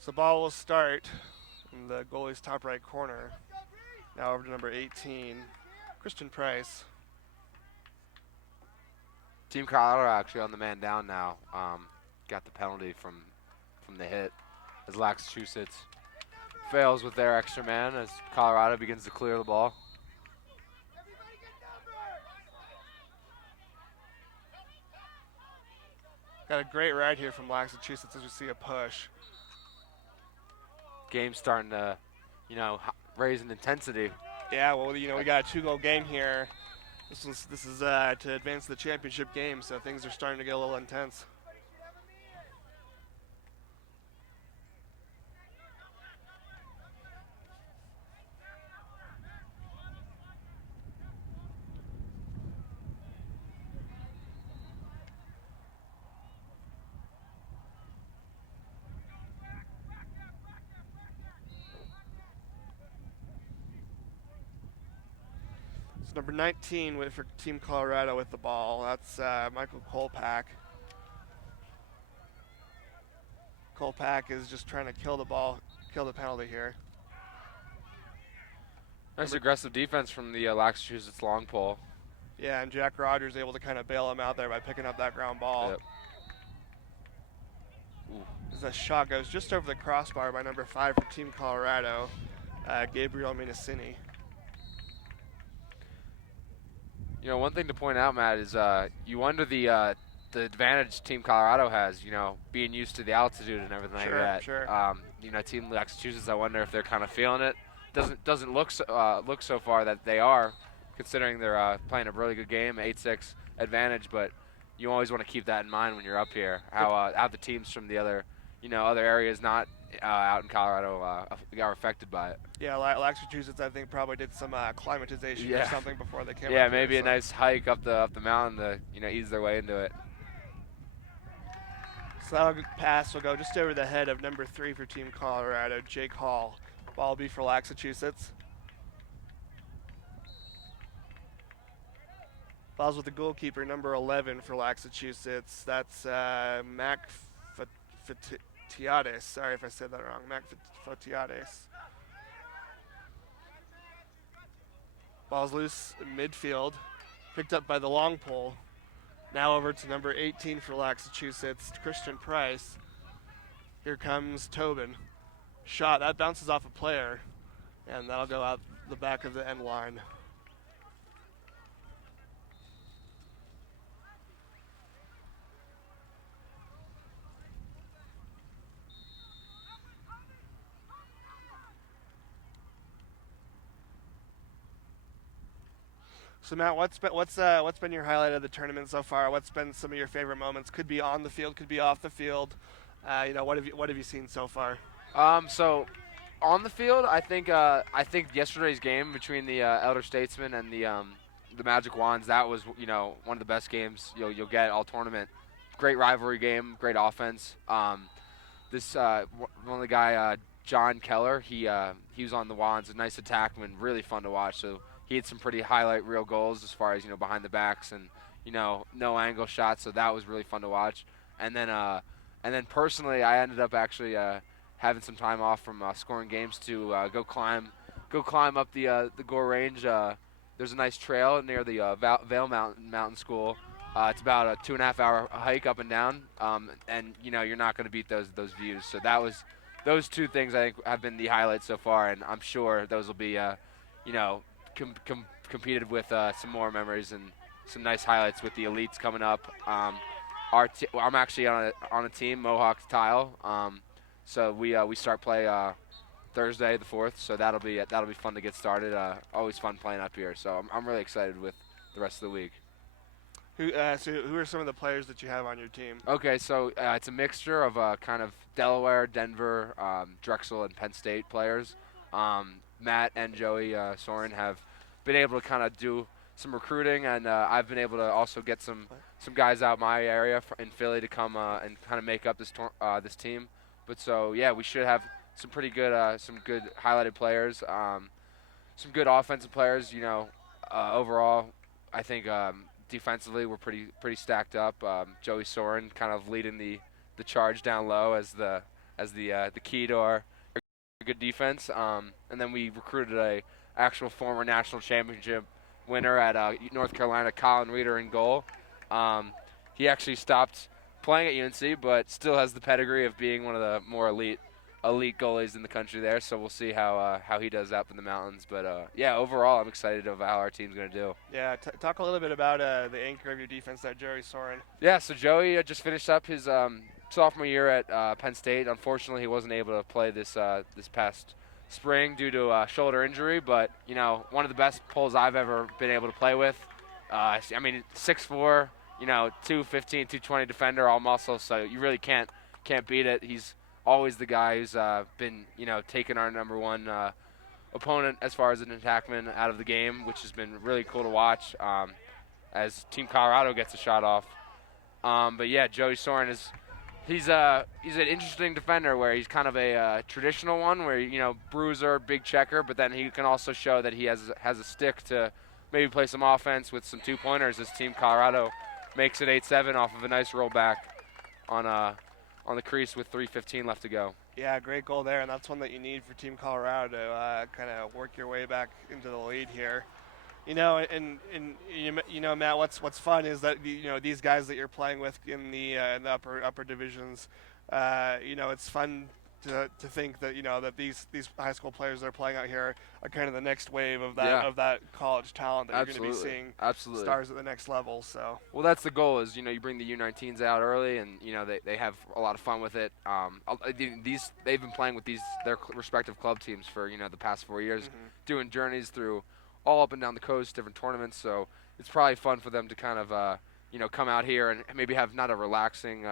So ball will start in the goalie's top right corner. Now over to number 18, Christian Price. Team Colorado actually on the man down now. Got the penalty from the hit as Laxachusetts fails with their extra man as Colorado begins to clear the ball. Got a great ride here from Laxachusetts as we see a push. Game's starting to, raise in intensity. Yeah, well, we got a 2-goal game here. This is to advance the championship game, so things are starting to get a little intense. Number 19 for Team Colorado with the ball. That's Michael Kolpak. Kolpak is just trying to kill the penalty here. Nice aggressive defense from the Laxachusetts long pole. Yeah, and Jack Rogers able to kind of bail him out there by picking up that ground ball. Yep. As that shot goes just over the crossbar by number 5 for Team Colorado, Gabriel Minicini. One thing to point out, Matt, is you wonder the advantage Team Colorado has, being used to the altitude and everything like that. Sure. Team Laxachusetts, I wonder if they're kind of feeling it. Doesn't look so far that they are, considering they're playing a really good game, 8-6 advantage. But you always want to keep that in mind when you're up here. How the teams from the other areas not out in Colorado are affected by it. Yeah, Laxachusetts, I think, probably did some acclimatization or something before they came. Yeah, up maybe here, a nice hike up the mountain to ease their way into it. So that pass will go just over the head of number 3 for Team Colorado, Jake Hall. Ball will be for Laxachusetts. Ball's with the goalkeeper, number 11 for Laxachusetts. That's Mac Fotiades. Sorry if I said that wrong. Mac Fotiades. Ball's loose in midfield. Picked up by the long pole. Now over to number 18 for Laxachusetts, Christian Price. Here comes Tobin. Shot, that bounces off a player, and that'll go out the back of the end line. So Matt, what's been your highlight of the tournament so far? What's been some of your favorite moments? Could be on the field, could be off the field. What have you seen so far? So on the field, I think yesterday's game between the Elder Statesmen and the Magic Wands, that was one of the best games you'll get all tournament. Great rivalry game, great offense. One of the guy John Keller, he was on the Wands, a nice attackman, really fun to watch. So he had some pretty highlight reel goals as far as behind the backs and no angle shots. So that was really fun to watch. And then personally, I ended up actually having some time off from scoring games to go climb up the Gore Range. There's a nice trail near the Vail Mountain School. It's about a 2.5 hour hike up and down, and you're not going to beat those views. So those two things I think have been the highlights so far, and I'm sure those will be competed with some more memories and some nice highlights with the elites coming up. I'm actually on a team, Mohawk Tile. So we start play Thursday the 4th. So that'll be fun to get started. Always fun playing up here. So I'm really excited with the rest of the week. Who are some of the players that you have on your team? Okay, so it's a mixture of kind of Delaware, Denver, Drexel, and Penn State players. Matt and Joey Soren have been able to kind of do some recruiting, and I've been able to also get some guys out my area in Philly to come and kind of make up this team. But so yeah, we should have some pretty good, some good highlighted players, some good offensive players. Overall, I think defensively we're pretty stacked up. Joey Soren kind of leading the charge down low as the key to our good defense. And then we recruited a actual former national championship winner at North Carolina, Colin Reeder, in goal. He actually stopped playing at UNC, but still has the pedigree of being one of the more elite goalies in the country there. So we'll see how he does up in the mountains. But yeah, overall, I'm excited about how our team's going to do. Yeah, talk a little bit about the anchor of your defense, that Joey Soren. Yeah, so Joey just finished up his sophomore year at Penn State. Unfortunately, he wasn't able to play this past spring due to a shoulder injury. But one of the best pulls I've ever been able to play with. 6'4", 215, 220 defender, all muscle. So you really can't beat it. He's always the guy who's been taking our number one opponent as far as an attackman out of the game, which has been really cool to watch as Team Colorado gets a shot off. But yeah, Joey Soren he's an interesting defender where he's kind of a traditional one where bruiser, big checker, but then he can also show that he has a stick to maybe play some offense with some 2-pointers as Team Colorado makes it 8-7 off of a nice rollback on the crease with 3:15 left to go. Yeah, great goal there, and that's one that you need for Team Colorado to kind of work your way back into the lead here. Matt, what's fun is that these guys that you're playing with in the upper divisions, it's fun to think that that these high school players that are playing out here are kind of the next wave of that college talent that you're going to be seeing. Absolutely. Stars at the next level. So well, that's the goal. Is you bring the U19s out early, and they have a lot of fun with it. They've been playing with their respective club teams for the past 4 years, doing journeys through all up and down the coast, different tournaments. So it's probably fun for them to kind of come out here and maybe have not a relaxing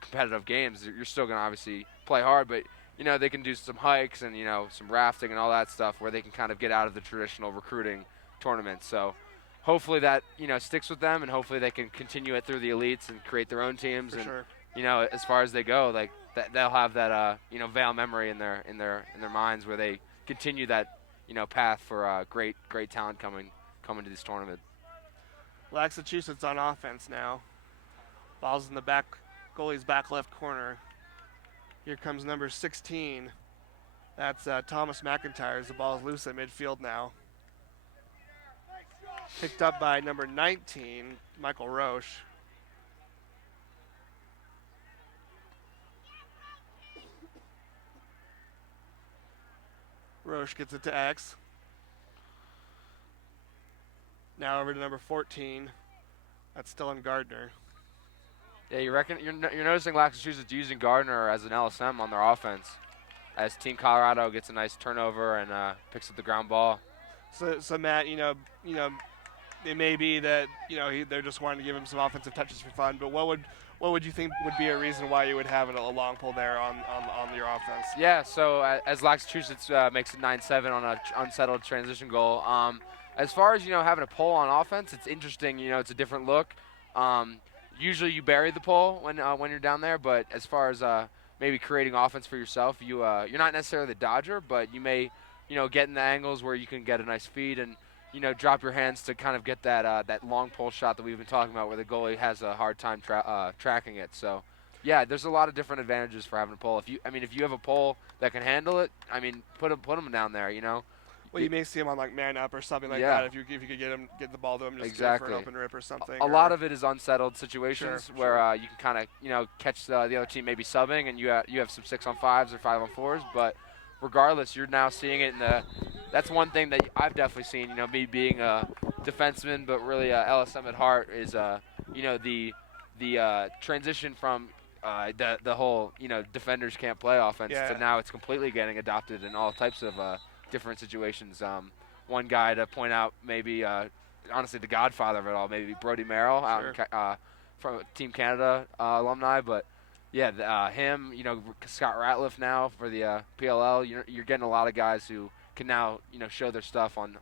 competitive games. You're still going to obviously play hard, but they can do some hikes and some rafting and all that stuff where they can kind of get out of the traditional recruiting tournaments. So hopefully that sticks with them, and hopefully they can continue it through the elites and create their own teams. For and sure. As far as they go, like they'll have that Vail memory in their minds where they continue that path for great talent coming to this tournament. Laxachusetts on offense now. Ball's in the goalie's back left corner. Here comes number 16. That's Thomas McIntyre. The ball is loose at midfield now. Picked up by number 19, Michael Roche. Roche gets it to X. Now over to number 14. That's Dylan Gardner. Yeah, you reckon you're noticing Laxachusetts using Gardner as an LSM on their offense, as Team Colorado gets a nice turnover and picks up the ground ball. So Matt, it may be that they're just wanting to give him some offensive touches for fun, but what would you think would be a reason why you would have a long pull there on your offense? Yeah, so as Laxachusetts makes it 9-7 on an unsettled transition goal. As far as having a pull on offense, it's interesting. It's a different look. Usually you bury the pull when you're down there, but as far as maybe creating offense for yourself, you're not necessarily the dodger, but you may get in the angles where you can get a nice feed and drop your hands to kind of get that long pull shot that we've been talking about, where the goalie has a hard time tracking it. So yeah, there's a lot of different advantages for having a pull. If you have a pull that can handle it, put them down there. Well, you may see him on like man up or something like that. If you could get the ball to him, just exactly. For an open rip or something. A lot of it is unsettled situations where Sure. You can kind of catch the other team maybe subbing, and you have some 6-on-5s or 5-on-4s. But regardless, you're now seeing it in the. That's one thing that I've definitely seen. Me being a defenseman, but really a LSM at heart, is the transition from the whole defenders can't play offense to now it's completely getting adopted in all types of different situations. One guy to point out, maybe honestly the godfather of it all, maybe Brody Merrill out from Team Canada alumni, but yeah, him, Scott Ratliff now for the PLL. You're getting a lot of guys who can now show their stuff on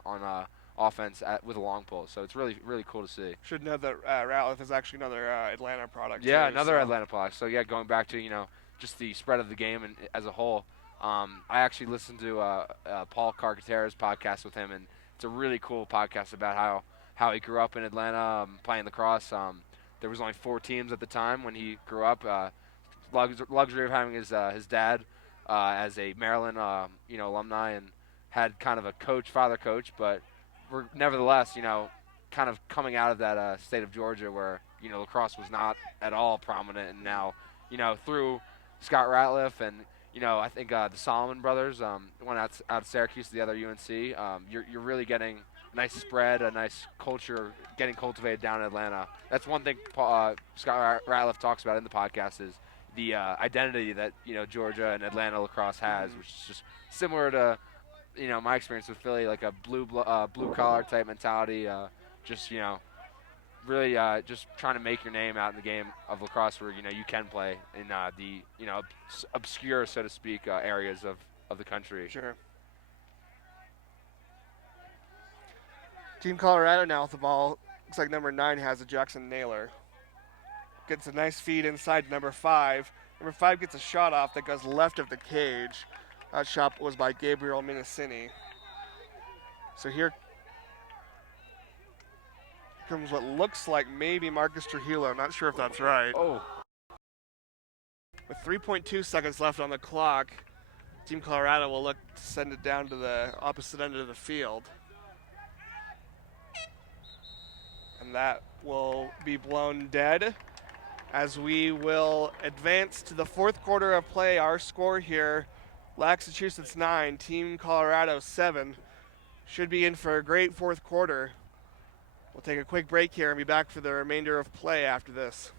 offense with a long pull. So it's really cool to see. Should know that Ratliff is actually another Atlanta product. Yeah, another Atlanta product. So yeah, going back to just the spread of the game and as a whole. I actually listened to Paul Carcaterra's podcast with him, and it's a really cool podcast about how he grew up in Atlanta playing lacrosse. There was only 4 teams at the time when he grew up. Luxury of having his dad as a Maryland alumni, and had kind of a father coach, but we're nevertheless kind of coming out of that state of Georgia where lacrosse was not at all prominent, and now through Scott Ratliff and I think the Solomon brothers went out of Syracuse to the other UNC. You're really getting a nice spread, a nice culture getting cultivated down in Atlanta. That's one thing Scott Ratliff talks about in the podcast is the identity that Georgia and Atlanta lacrosse has, which is just similar to my experience with Philly, like a blue collar type mentality. Just really just trying to make your name out in the game of lacrosse, where you can play in the obscure, so to speak, areas of the country. Sure. Team Colorado now with the ball. Looks like number 9 has a Jackson Naylor. Gets a nice feed inside number 5. Number 5 gets a shot off that goes left of the cage. That shot was by Gabriel Minicini. So here comes what looks like maybe Marcus Trujillo. I'm not sure if that's right. Oh. With 3.2 seconds left on the clock, Team Colorado will look to send it down to the opposite end of the field. And that will be blown dead as we will advance to the fourth quarter of play. Our score here, Laxachusetts 9, Team Colorado 7. Should be in for a great fourth quarter. We'll take a quick break here and be back for the remainder of play after this.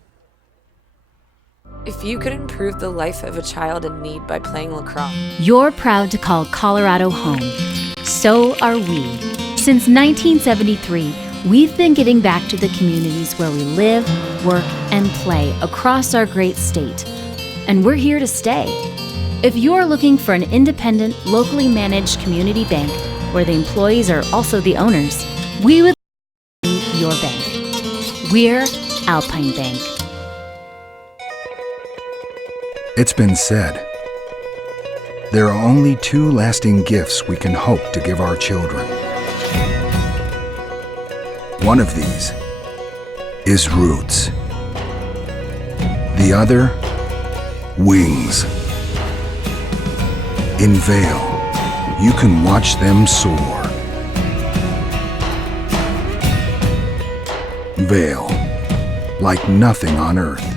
If you could improve the life of a child in need by playing lacrosse, You're proud to call Colorado home. So are we. Since 1973, we've been giving back to the communities where we live, work, and play across our great state. And we're here to stay. If you're looking for an independent, locally managed community bank where the employees are also the owners, we would be your bank. We're Alpine Bank. It's been said, there are only 2 lasting gifts we can hope to give our children. One of these is roots. The other, wings. In Vail, you can watch them soar. Vail, like nothing on earth.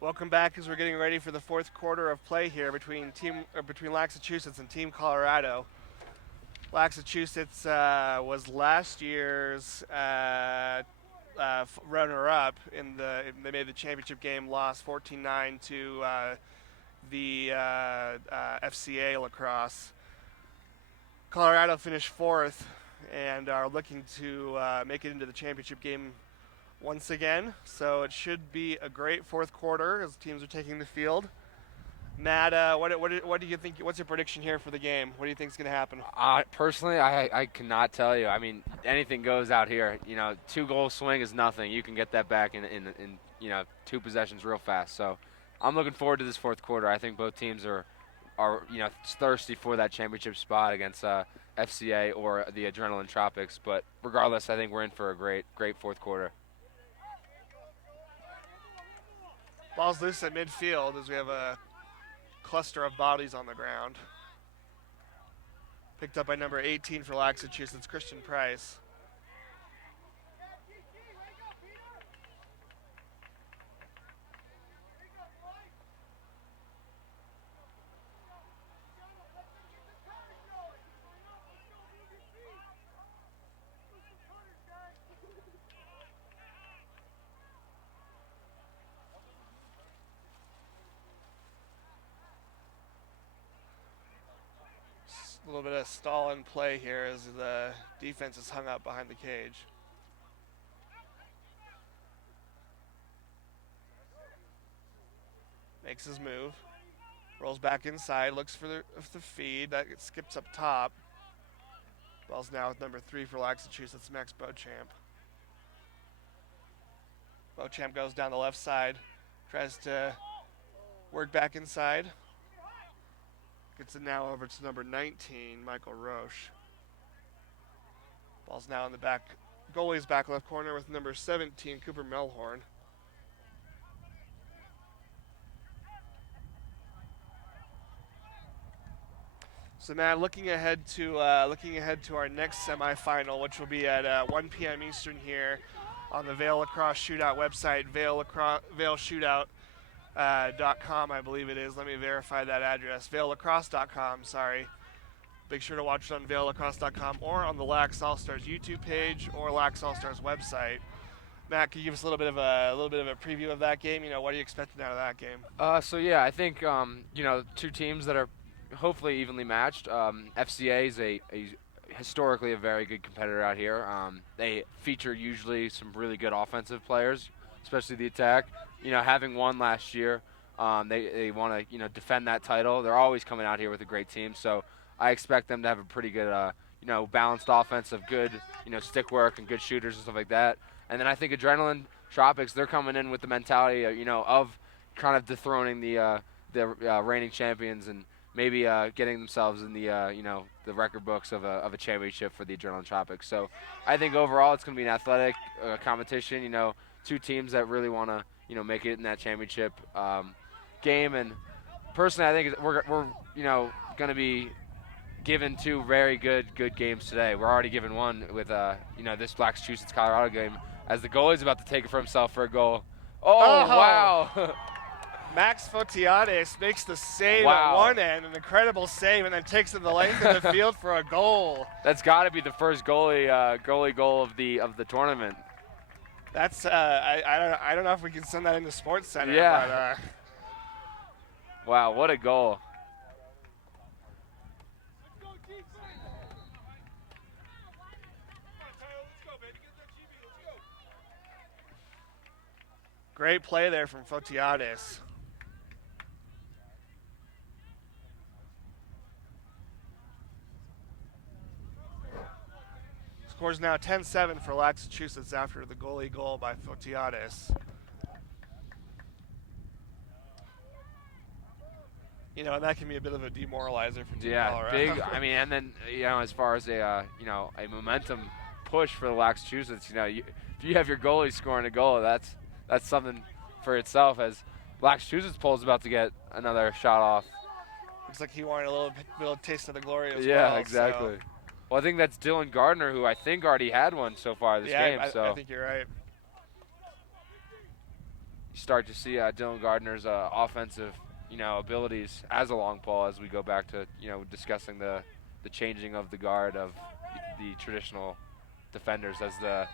Welcome back as we're getting ready for the fourth quarter of play here between Laxachusetts and Team Colorado. Laxachusetts was last year's runner-up they made the championship game, lost 14-9 to the FCA lacrosse. Colorado finished fourth and are looking to make it into the championship game once again, so it should be a great fourth quarter as teams are taking the field. Matt, what do you think? What's your prediction here for the game? What do you think is going to happen? Personally, I cannot tell you. I mean, anything goes out here. 2-goal swing is nothing. You can get that back in 2 possessions real fast. So I'm looking forward to this fourth quarter. I think both teams are thirsty for that championship spot against FCA or the Adrenaline Tropics. But regardless, I think we're in for a great fourth quarter. Ball's loose at midfield as we have a cluster of bodies on the ground. Picked up by number 18 for Laxachusetts, Christian Price. A little bit of stall and play here as the defense is hung up behind the cage. Makes his move. Rolls back inside, looks for the feed. That skips up top. Ball's now with number 3 for Laxachusetts, Max Beauchamp. Beauchamp goes down the left side, tries to work back inside. Gets it now over to number 19, Michael Roche. Ball's now in the back, goalie's back left corner with number 17, Cooper Melhorn. So Matt, looking ahead to our next semifinal, which will be at 1 p.m. Eastern here on the Vail Lacrosse Shootout website, VailShootout. .com, I believe it is. Let me verify that address. VailLacrosse.com, sorry. Make sure to watch it on VailLacrosse.com or on the LaxAllStars YouTube page or LaxAllStars website. Matt, can you give us a little bit of a preview of that game? What are you expecting out of that game? I think 2 teams that are hopefully evenly matched. FCA is a historically a very good competitor out here. They feature usually some really good offensive players, especially the attack. Having won last year, they want to defend that title. They're always coming out here with a great team, so I expect them to have a pretty good balanced offense of good stick work and good shooters and stuff like that. And then I think Adrenaline Tropics, they're coming in with the mentality of kind of dethroning the reigning champions and maybe getting themselves in the record books of a championship for the Adrenaline Tropics. So I think overall it's going to be an athletic competition. 2 teams that really want to make it in that championship game. And personally, I think we're going to be given 2 very good games today. We're already given one with this Laxachusetts Colorado game as the goalie's about to take it for himself for a goal. Oh. Wow. Max Fotiades makes the save Wow. at one end, an incredible save, and then takes it the length of the field for a goal. That's got to be the first goalie goal of the tournament. That's I don't know if we can send that into Sports Center. Yeah. But, wow, what a goal! great play there from Fotiades. Score's now 10-7 for Laxachusetts after the goalie goal by Fotiades. And that can be a bit of a demoralizer for Team Colorado. Big. I mean, and then as far as a momentum push for the Laxachusetts, if you have your goalie scoring a goal, that's something for itself. As Laxachusetts Pole's about to get another shot off. Looks like he wanted a little taste of the glory as well. Yeah, exactly. So. Well, I think that's Dylan Gardner, who I think already had one so far this game. I think you're right. You start to see Dylan Gardner's offensive, abilities as a long pole as we go back to, discussing the changing of the guard of the traditional defenders as the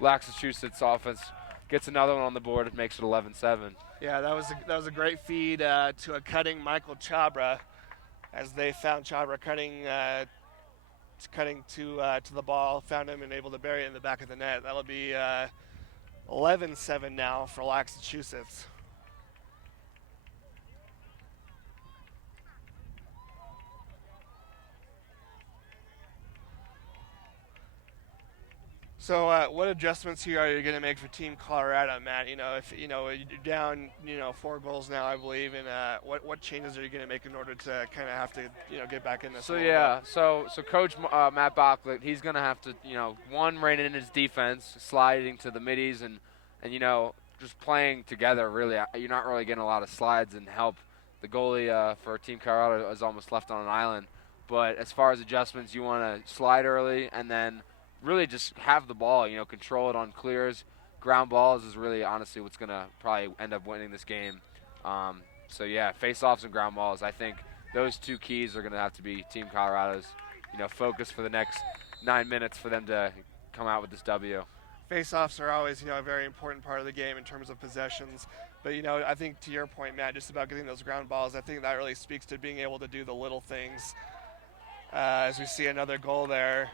Laxachusetts offense gets another one on the board. It makes it 11-7. Yeah, that was a great feed to a cutting Michael Chabra as they found Chabra cutting to the ball, found him and able to bury it in the back of the net. That'll be 11-7 now for Laxachusetts. So what adjustments here are you going to make for Team Colorado, Matt? If you're down, 4 goals now, I believe, and what changes are you going to make in order to kind of have to, get back in this? So yeah, so Coach Matt Bachlet, he's going to have to, one, rein in his defense, sliding to the middies, and just playing together. Really, you're not really getting a lot of slides and help. The goalie for Team Colorado is almost left on an island. But as far as adjustments, you want to slide early and then really just have the ball, control it on clears. Ground balls is really honestly what's going to probably end up winning this game. So yeah, face-offs and ground balls, I think those 2 keys are going to have to be Team Colorado's, focus for the next 9 minutes for them to come out with this W. Face-offs are always, a very important part of the game in terms of possessions. But, I think to your point, Matt, just about getting those ground balls, I think that really speaks to being able to do the little things. As we see another goal there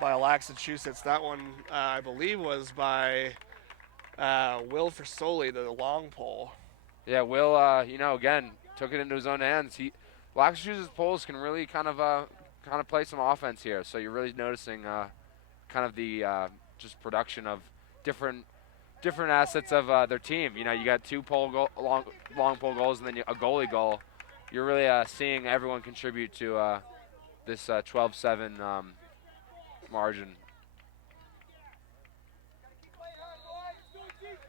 by Laxachusetts. That one, I believe, was by Will Forsoli, the long pole. Yeah, Will, again, took it into his own hands. Laxachusetts poles can really kind of play some offense here. So you're really noticing kind of the just production of different assets of their team. You got 2 long pole goals and then a goalie goal. You're really seeing everyone contribute to this 12-7 margin.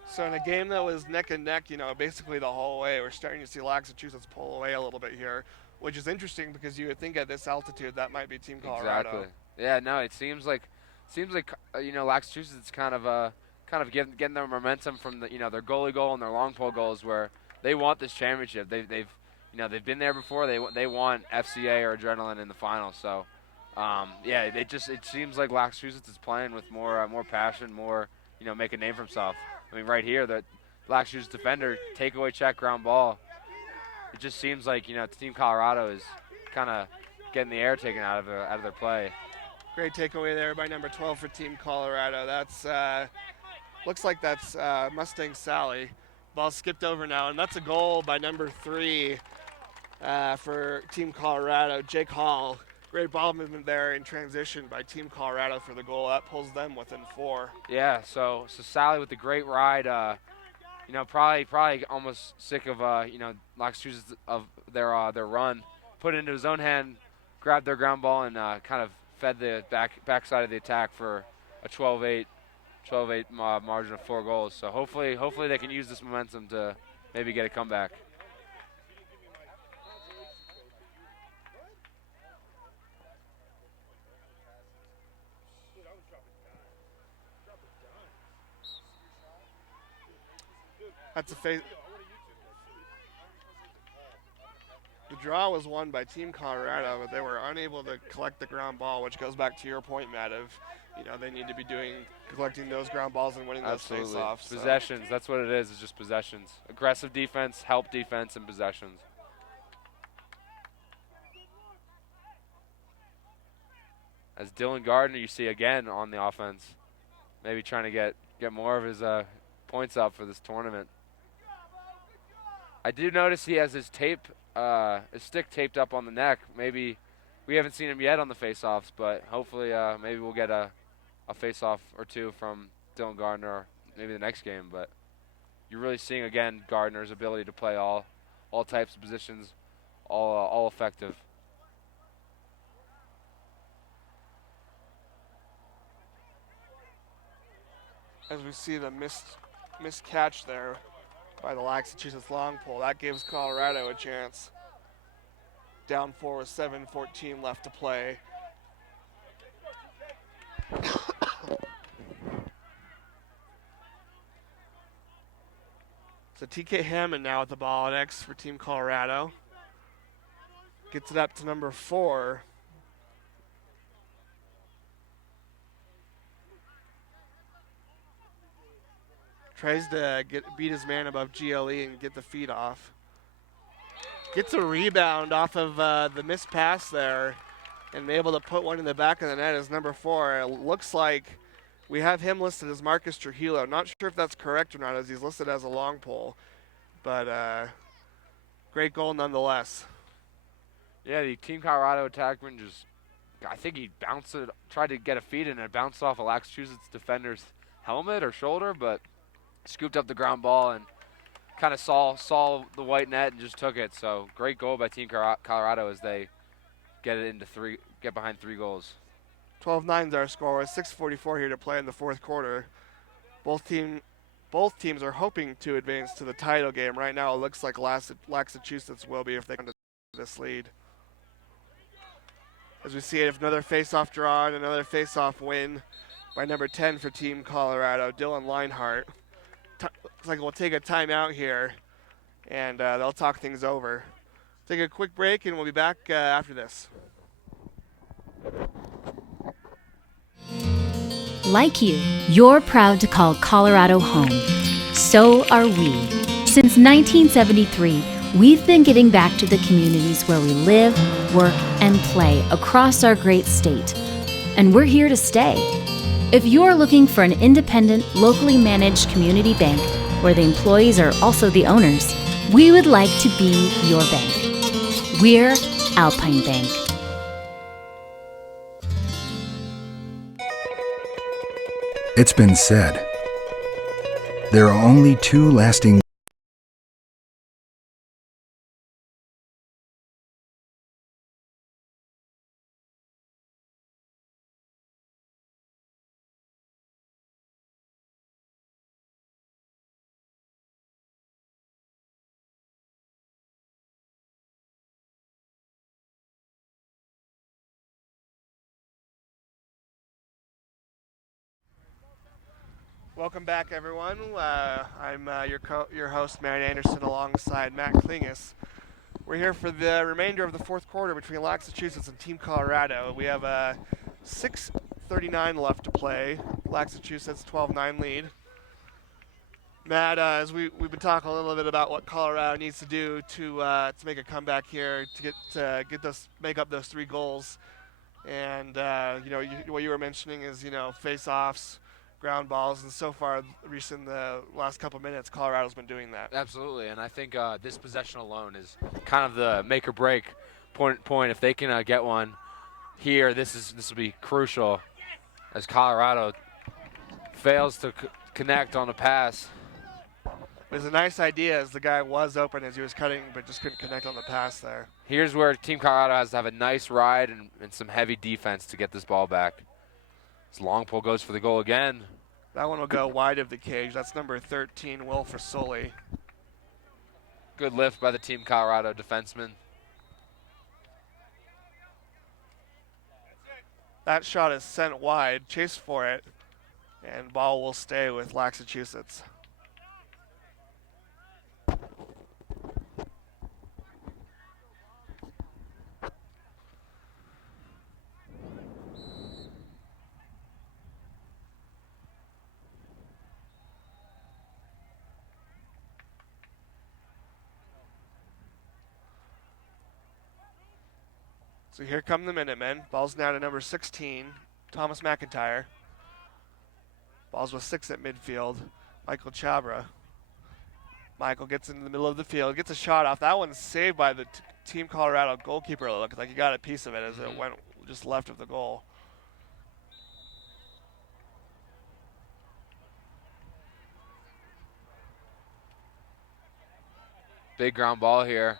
So in a game that was neck and neck, basically the whole way, we're starting to see Laxachusetts pull away a little bit here, which is interesting because you would think at this altitude that might be Team Colorado. Exactly. Yeah, no, it seems like Laxachusetts kind of getting their momentum from the their goalie goal and their long pole goals where they want this championship. They've been there before. They want FCA or Adrenaline in the final. So. It seems like Laxachusetts is playing with more passion, more make a name for himself. I mean, right here, the Laxachusetts defender takeaway check ground ball. It just seems like Team Colorado is kind of getting the air taken out of their play. Great takeaway there by number 12 for Team Colorado. That's looks like that's Mustang Sally. Ball skipped over now, and that's a goal by number 3 for Team Colorado, Jake Hall. Great ball movement there in transition by Team Colorado for the goal. That pulls them within 4. Yeah, so Sally with the great ride, probably almost sick of Laxachusetts of their run. Put it into his own hand, grabbed their ground ball, and kind of fed the backside of the attack for a 12-8 margin of 4 goals. So hopefully they can use this momentum to maybe get a comeback. That's a face. The draw was won by Team Colorado, but they were unable to collect the ground ball, which goes back to your point, Matt, of they need to be collecting those ground balls and winning those face-offs. Possessions, that's what it is just possessions. Aggressive defense, help defense, and possessions. As Dylan Gardner, you see again on the offense, maybe trying to get more of his points up for this tournament. I do notice he has his stick taped up on the neck. Maybe we haven't seen him yet on the face-offs, but hopefully maybe we'll get a face-off or 2 from Dylan Gardner maybe the next game. But you're really seeing again Gardner's ability to play all types of positions, all effective. As we see the missed catch there by the Laxachusetts long pole, that gives Colorado a chance. Down 4 with 7:14 left to play. So TK Hammond now at the ball at X for Team Colorado. Gets it up to number 4. Tries to beat his man above GLE and get the feed off. Gets a rebound off of the missed pass there and able to put one in the back of the net as number 4. It looks like We have him listed as Marcus Trujillo. Not sure if that's correct or not, as he's listed as a long pole. But great goal nonetheless. Yeah, the Team Colorado attackman just, I think he bounced it, tried to get a feed in, and it bounced off a Laxachusetts defender's helmet or shoulder, but scooped up the ground ball and kind of saw the white net and just took it. So great goal by Team Colorado as they get behind 3 goals. 12-9 is our score with 6:44 here to play in the fourth quarter. Both teams are hoping to advance to the title game. Right now it looks like Laxachusetts will be if they can this lead. As we see it, another face-off draw and another face-off win by number 10 for Team Colorado, Dylan Leinhart. Looks like we'll take a timeout here, and they'll talk things over. Take a quick break, and we'll be back after this. Like you're proud to call Colorado home. So are we. Since 1973, we've been getting back to the communities where we live, work, and play across our great state. And we're here to stay. If you're looking for an independent, locally managed community bank where the employees are also the owners, we would like to be your bank. We're Alpine Bank. It's been said, there are only 2 lasting Welcome back, everyone. I'm your host, Matt Anderson, alongside Matt Klingus. We're here for the remainder of the fourth quarter between Laxachusetts and Team Colorado. We have 6:39 left to play. Laxachusetts 12-9 lead. Matt, as we've been talking a little bit about what Colorado needs to do to make a comeback here, to make up those 3 goals, and what you were mentioning is face-offs, ground balls, and so far, the last couple minutes, Colorado's been doing that. Absolutely, and I think this possession alone is kind of the make or break point. If they can get one here, this will be crucial as Colorado fails to connect on a pass. It was a nice idea as the guy was open as he was cutting, but just couldn't connect on the pass there. Here's where Team Colorado has to have a nice ride and some heavy defense to get this ball back. This long pole goes for the goal again. That one will go wide of the cage. That's number 13, Will Fasoli. Good lift by the Team Colorado defenseman. That shot is sent wide. Chase for it. And ball will stay with Laxachusetts. So here come the Minutemen. Ball's now to number 16, Thomas McIntyre. Ball's with 6 at midfield, Michael Chabra. Michael gets in the middle of the field, gets a shot off. That one's saved by the Team Colorado goalkeeper. It looked like he got a piece of it as it went just left of the goal. Big ground ball here.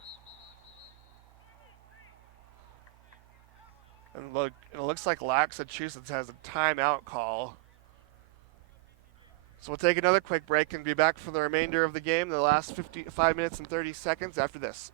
And look, it looks like Laxachusetts has a timeout call. So we'll take another quick break and be back for the remainder of the game, the last 5 minutes and 30 seconds after this.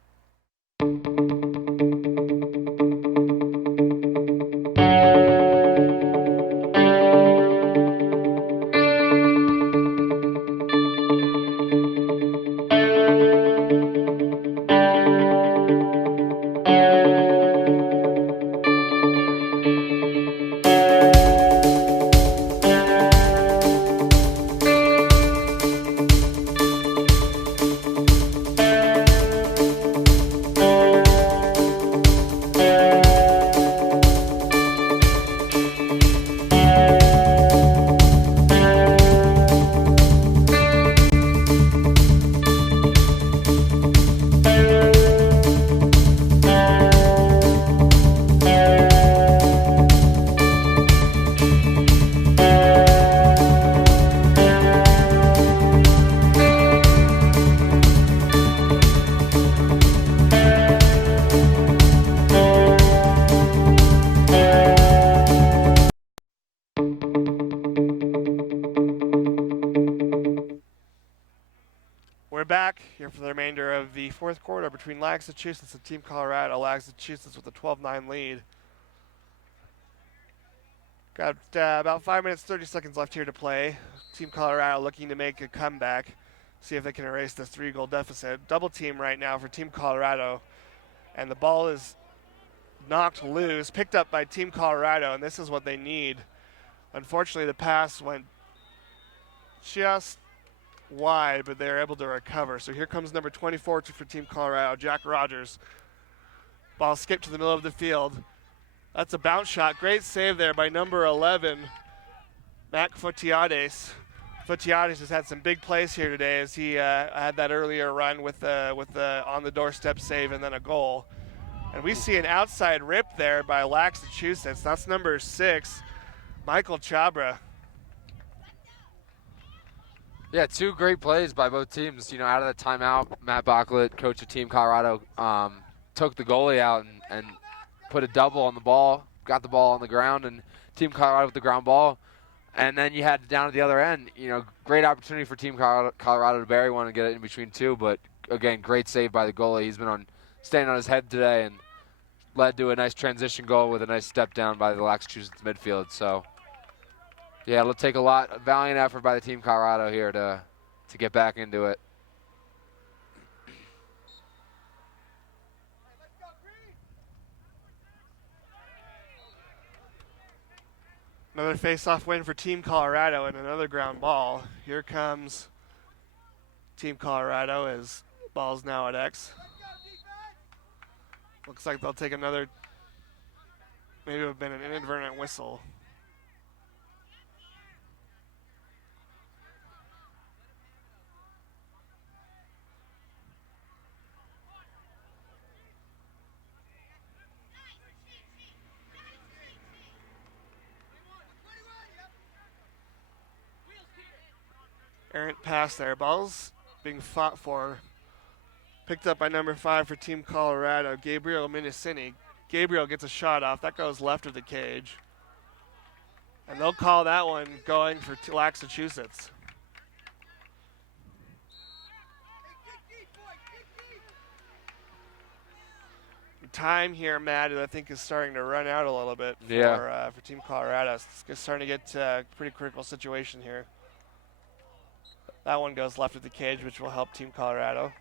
quarter between Laxachusetts and Team Colorado. Laxachusetts with a 12-9 lead. Got about 5 minutes, 30 seconds left here to play. Team Colorado looking to make a comeback, see if they can erase this 3-goal deficit. Double team right now for Team Colorado, and the ball is knocked loose, picked up by Team Colorado, and this is what they need. Unfortunately, the pass went just wide, but they're able to recover. So here comes number 24 for Team Colorado, Jack Rogers. Ball skipped to the middle of the field. That's a bounce shot. Great save there by number 11, Mac Fotiades. Fotiades has had some big plays here today as he had that earlier run with the on the doorstep save and then a goal. And we see an outside rip there by Laxachusetts. That's number 6, Michael Chabra. Yeah, 2 great plays by both teams. You know, out of the timeout, Matt Bachlet, coach of Team Colorado, took the goalie out and put a double on the ball, got the ball on the ground, and Team Colorado with the ground ball. And then you had down at the other end, you know, great opportunity for Team Colorado to bury one and get it in between 2. But, again, great save by the goalie. He's been staying on his head today and led to a nice transition goal with a nice step down by the Laxachusetts midfield. So, yeah, it'll take a valiant effort by the Team Colorado here to get back into it. Another face-off win for Team Colorado and another ground ball. Here comes Team Colorado as ball's now at X. Looks like they'll take another, maybe it would have been an inadvertent whistle. Errant pass there. Ball's being fought for. Picked up by number 5 for Team Colorado, Gabriel Minicini. Gabriel gets a shot off. That goes left of the cage. And they'll call that one going for Laxachusetts. Time here, Matt, I think is starting to run out a little bit for Team Colorado. It's starting to get a pretty critical situation here. That one goes left of the cage, which will help Team Colorado.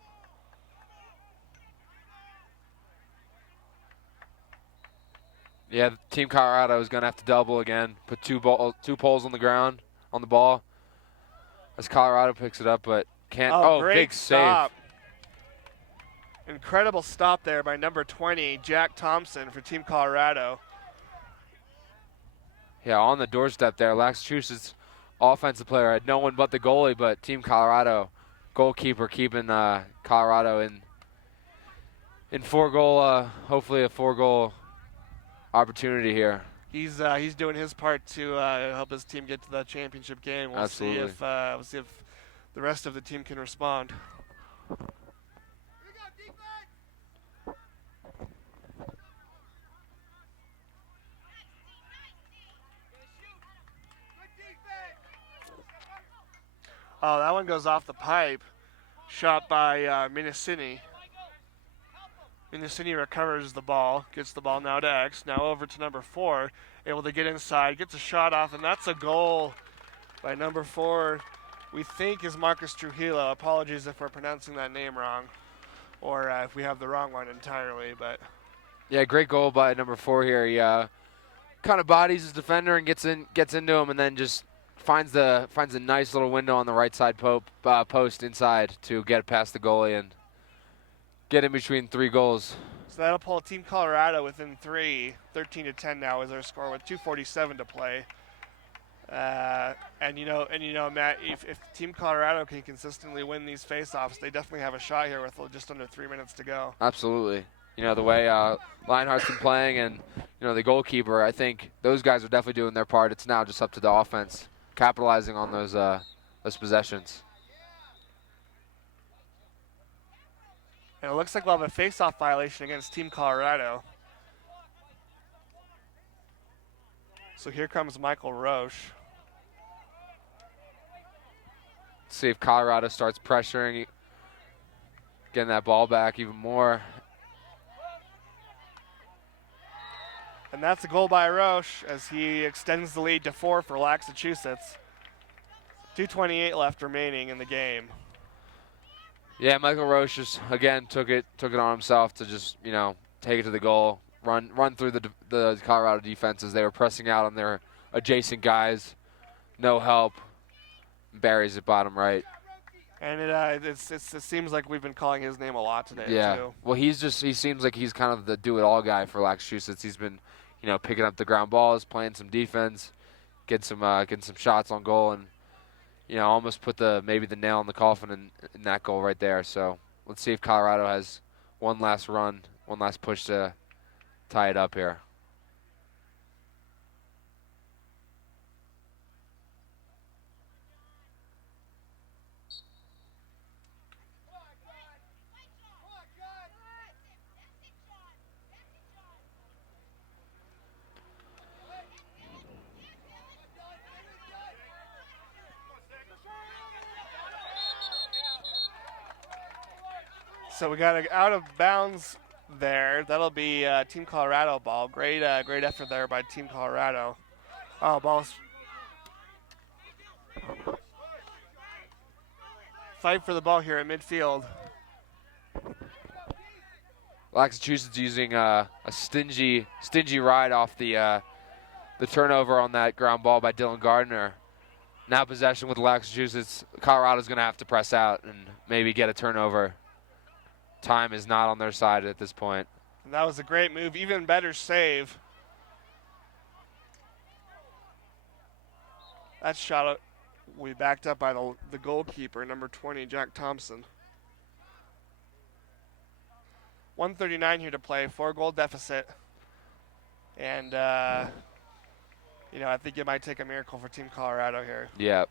Yeah, Team Colorado is going to have to double again. Put two poles on the ground, on the ball, as Colorado picks it up, but can't. Oh, great big stop. save. Incredible stop there by number 20, Jack Thompson for Team Colorado. Yeah, on the doorstep there. Laxachusetts offensive player had no one but the goalie, but Team Colorado goalkeeper keeping Colorado in 4-goal, hopefully a 4-goal opportunity here. He's doing his part to help his team get to the championship game. We'll see if the rest of the team can respond. Oh, that one goes off the pipe. Shot by Minicini. Minicini recovers the ball, gets the ball now to X. Now over to number 4, able to get inside, gets a shot off, and that's a goal by number 4. We think is Marcus Trujillo. Apologies if we're pronouncing that name wrong, or if we have the wrong one entirely. But yeah, great goal by number 4 here. He kind of bodies his defender and gets into him, and then just finds a nice little window on the right side post inside to get past the goalie and get in between 3 goals. So that'll pull Team Colorado within 3. 13-10 now is their score with 2:47 to play. And you know, Matt, if Team Colorado can consistently win these face-offs, they definitely have a shot here with just under 3 minutes to go. Absolutely. You know, the way Lionheart's been playing and, you know, the goalkeeper, I think those guys are definitely doing their part. It's now just up to the offense, capitalizing on those possessions. And it looks like we'll have a face-off violation against Team Colorado. So here comes Michael Roche. See if Colorado starts pressuring, getting that ball back even more. And that's a goal by Roche as he extends the lead to 4 for Laxachusetts. 2:28 left remaining in the game. Yeah, Michael Roche just again took it on himself to just take it to the goal, run through the Colorado defenses. They were pressing out on their adjacent guys, no help. Buries it bottom right. And it seems like we've been calling his name a lot today too. Well, he seems like he's kind of the do-it-all guy for Laxachusetts. He's been picking up the ground balls, playing some defense, getting some shots on goal, and almost put maybe the nail in the coffin in that goal right there. So let's see if Colorado has one last run, one last push to tie it up here. So we got an out of bounds there. That'll be Team Colorado ball. Great effort there by Team Colorado. Oh, ball's fight for the ball here at midfield. Laxachusetts using a stingy ride off the turnover on that ground ball by Dylan Gardner. Now possession with Laxachusetts. Colorado's going to have to press out and maybe get a turnover. Time is not on their side at this point. And that was a great move. Even better save. That shot we backed up by the goalkeeper, number 20, Jack Thompson. 1:39 here to play, 4-goal deficit. And, I think it might take a miracle for Team Colorado here. Yeah.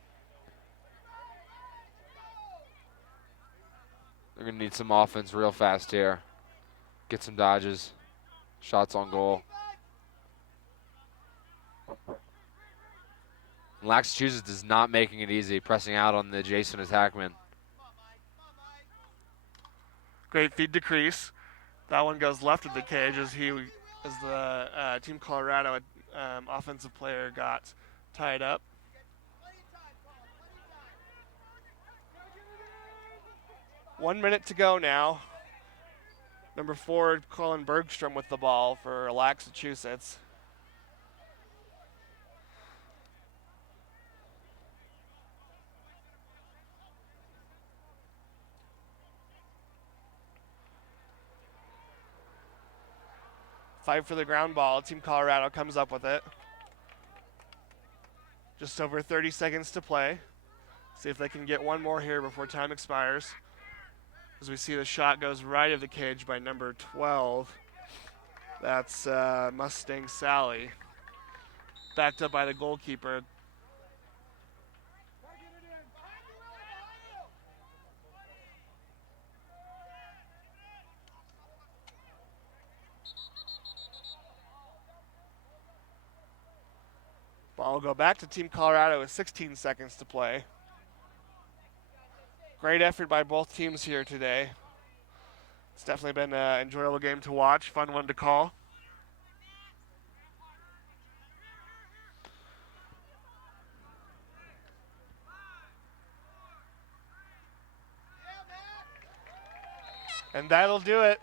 They're going to need some offense real fast here. Get some dodges. Shots on goal. Laxachusetts is not making it easy, pressing out on the adjacent attackman. Great feed to crease. That one goes left of the cage as the Team Colorado offensive player got tied up. One minute to go now. Number 4, Colin Bergstrom with the ball for Laxachusetts. Fight for the ground ball. Team Colorado comes up with it. Just over 30 seconds to play. See if they can get one more here before time expires. As we see the shot goes right of the cage by number 12. That's Mustang Sally. Backed up by the goalkeeper. Ball will go back to Team Colorado with 16 seconds to play. Great effort by both teams here today. It's definitely been an enjoyable game to watch, fun one to call. And that'll do it.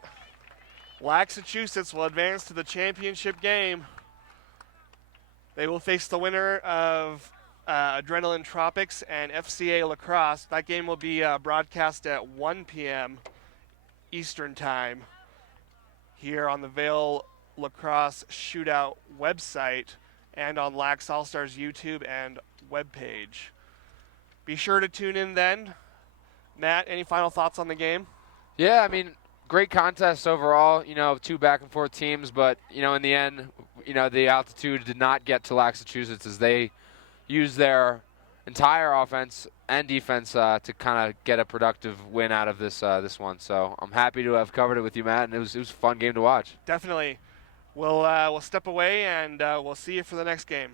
Laxachusetts will advance to the championship game. They will face the winner of Adrenaline Tropics and FCA Lacrosse. That game will be broadcast at 1 p.m. Eastern Time here on the Vail Lacrosse Shootout website and on LaxAllStars YouTube and webpage. Be sure to tune in then. Matt, any final thoughts on the game? Yeah, I mean, great contest overall. 2 back-and-forth teams, but, in the end, the altitude did not get to Laxachusetts as they used their entire offense and defense to kind of get a productive win out of this one. So I'm happy to have covered it with you, Matt, and it was a fun game to watch. Definitely. We'll step away, and we'll see you for the next game.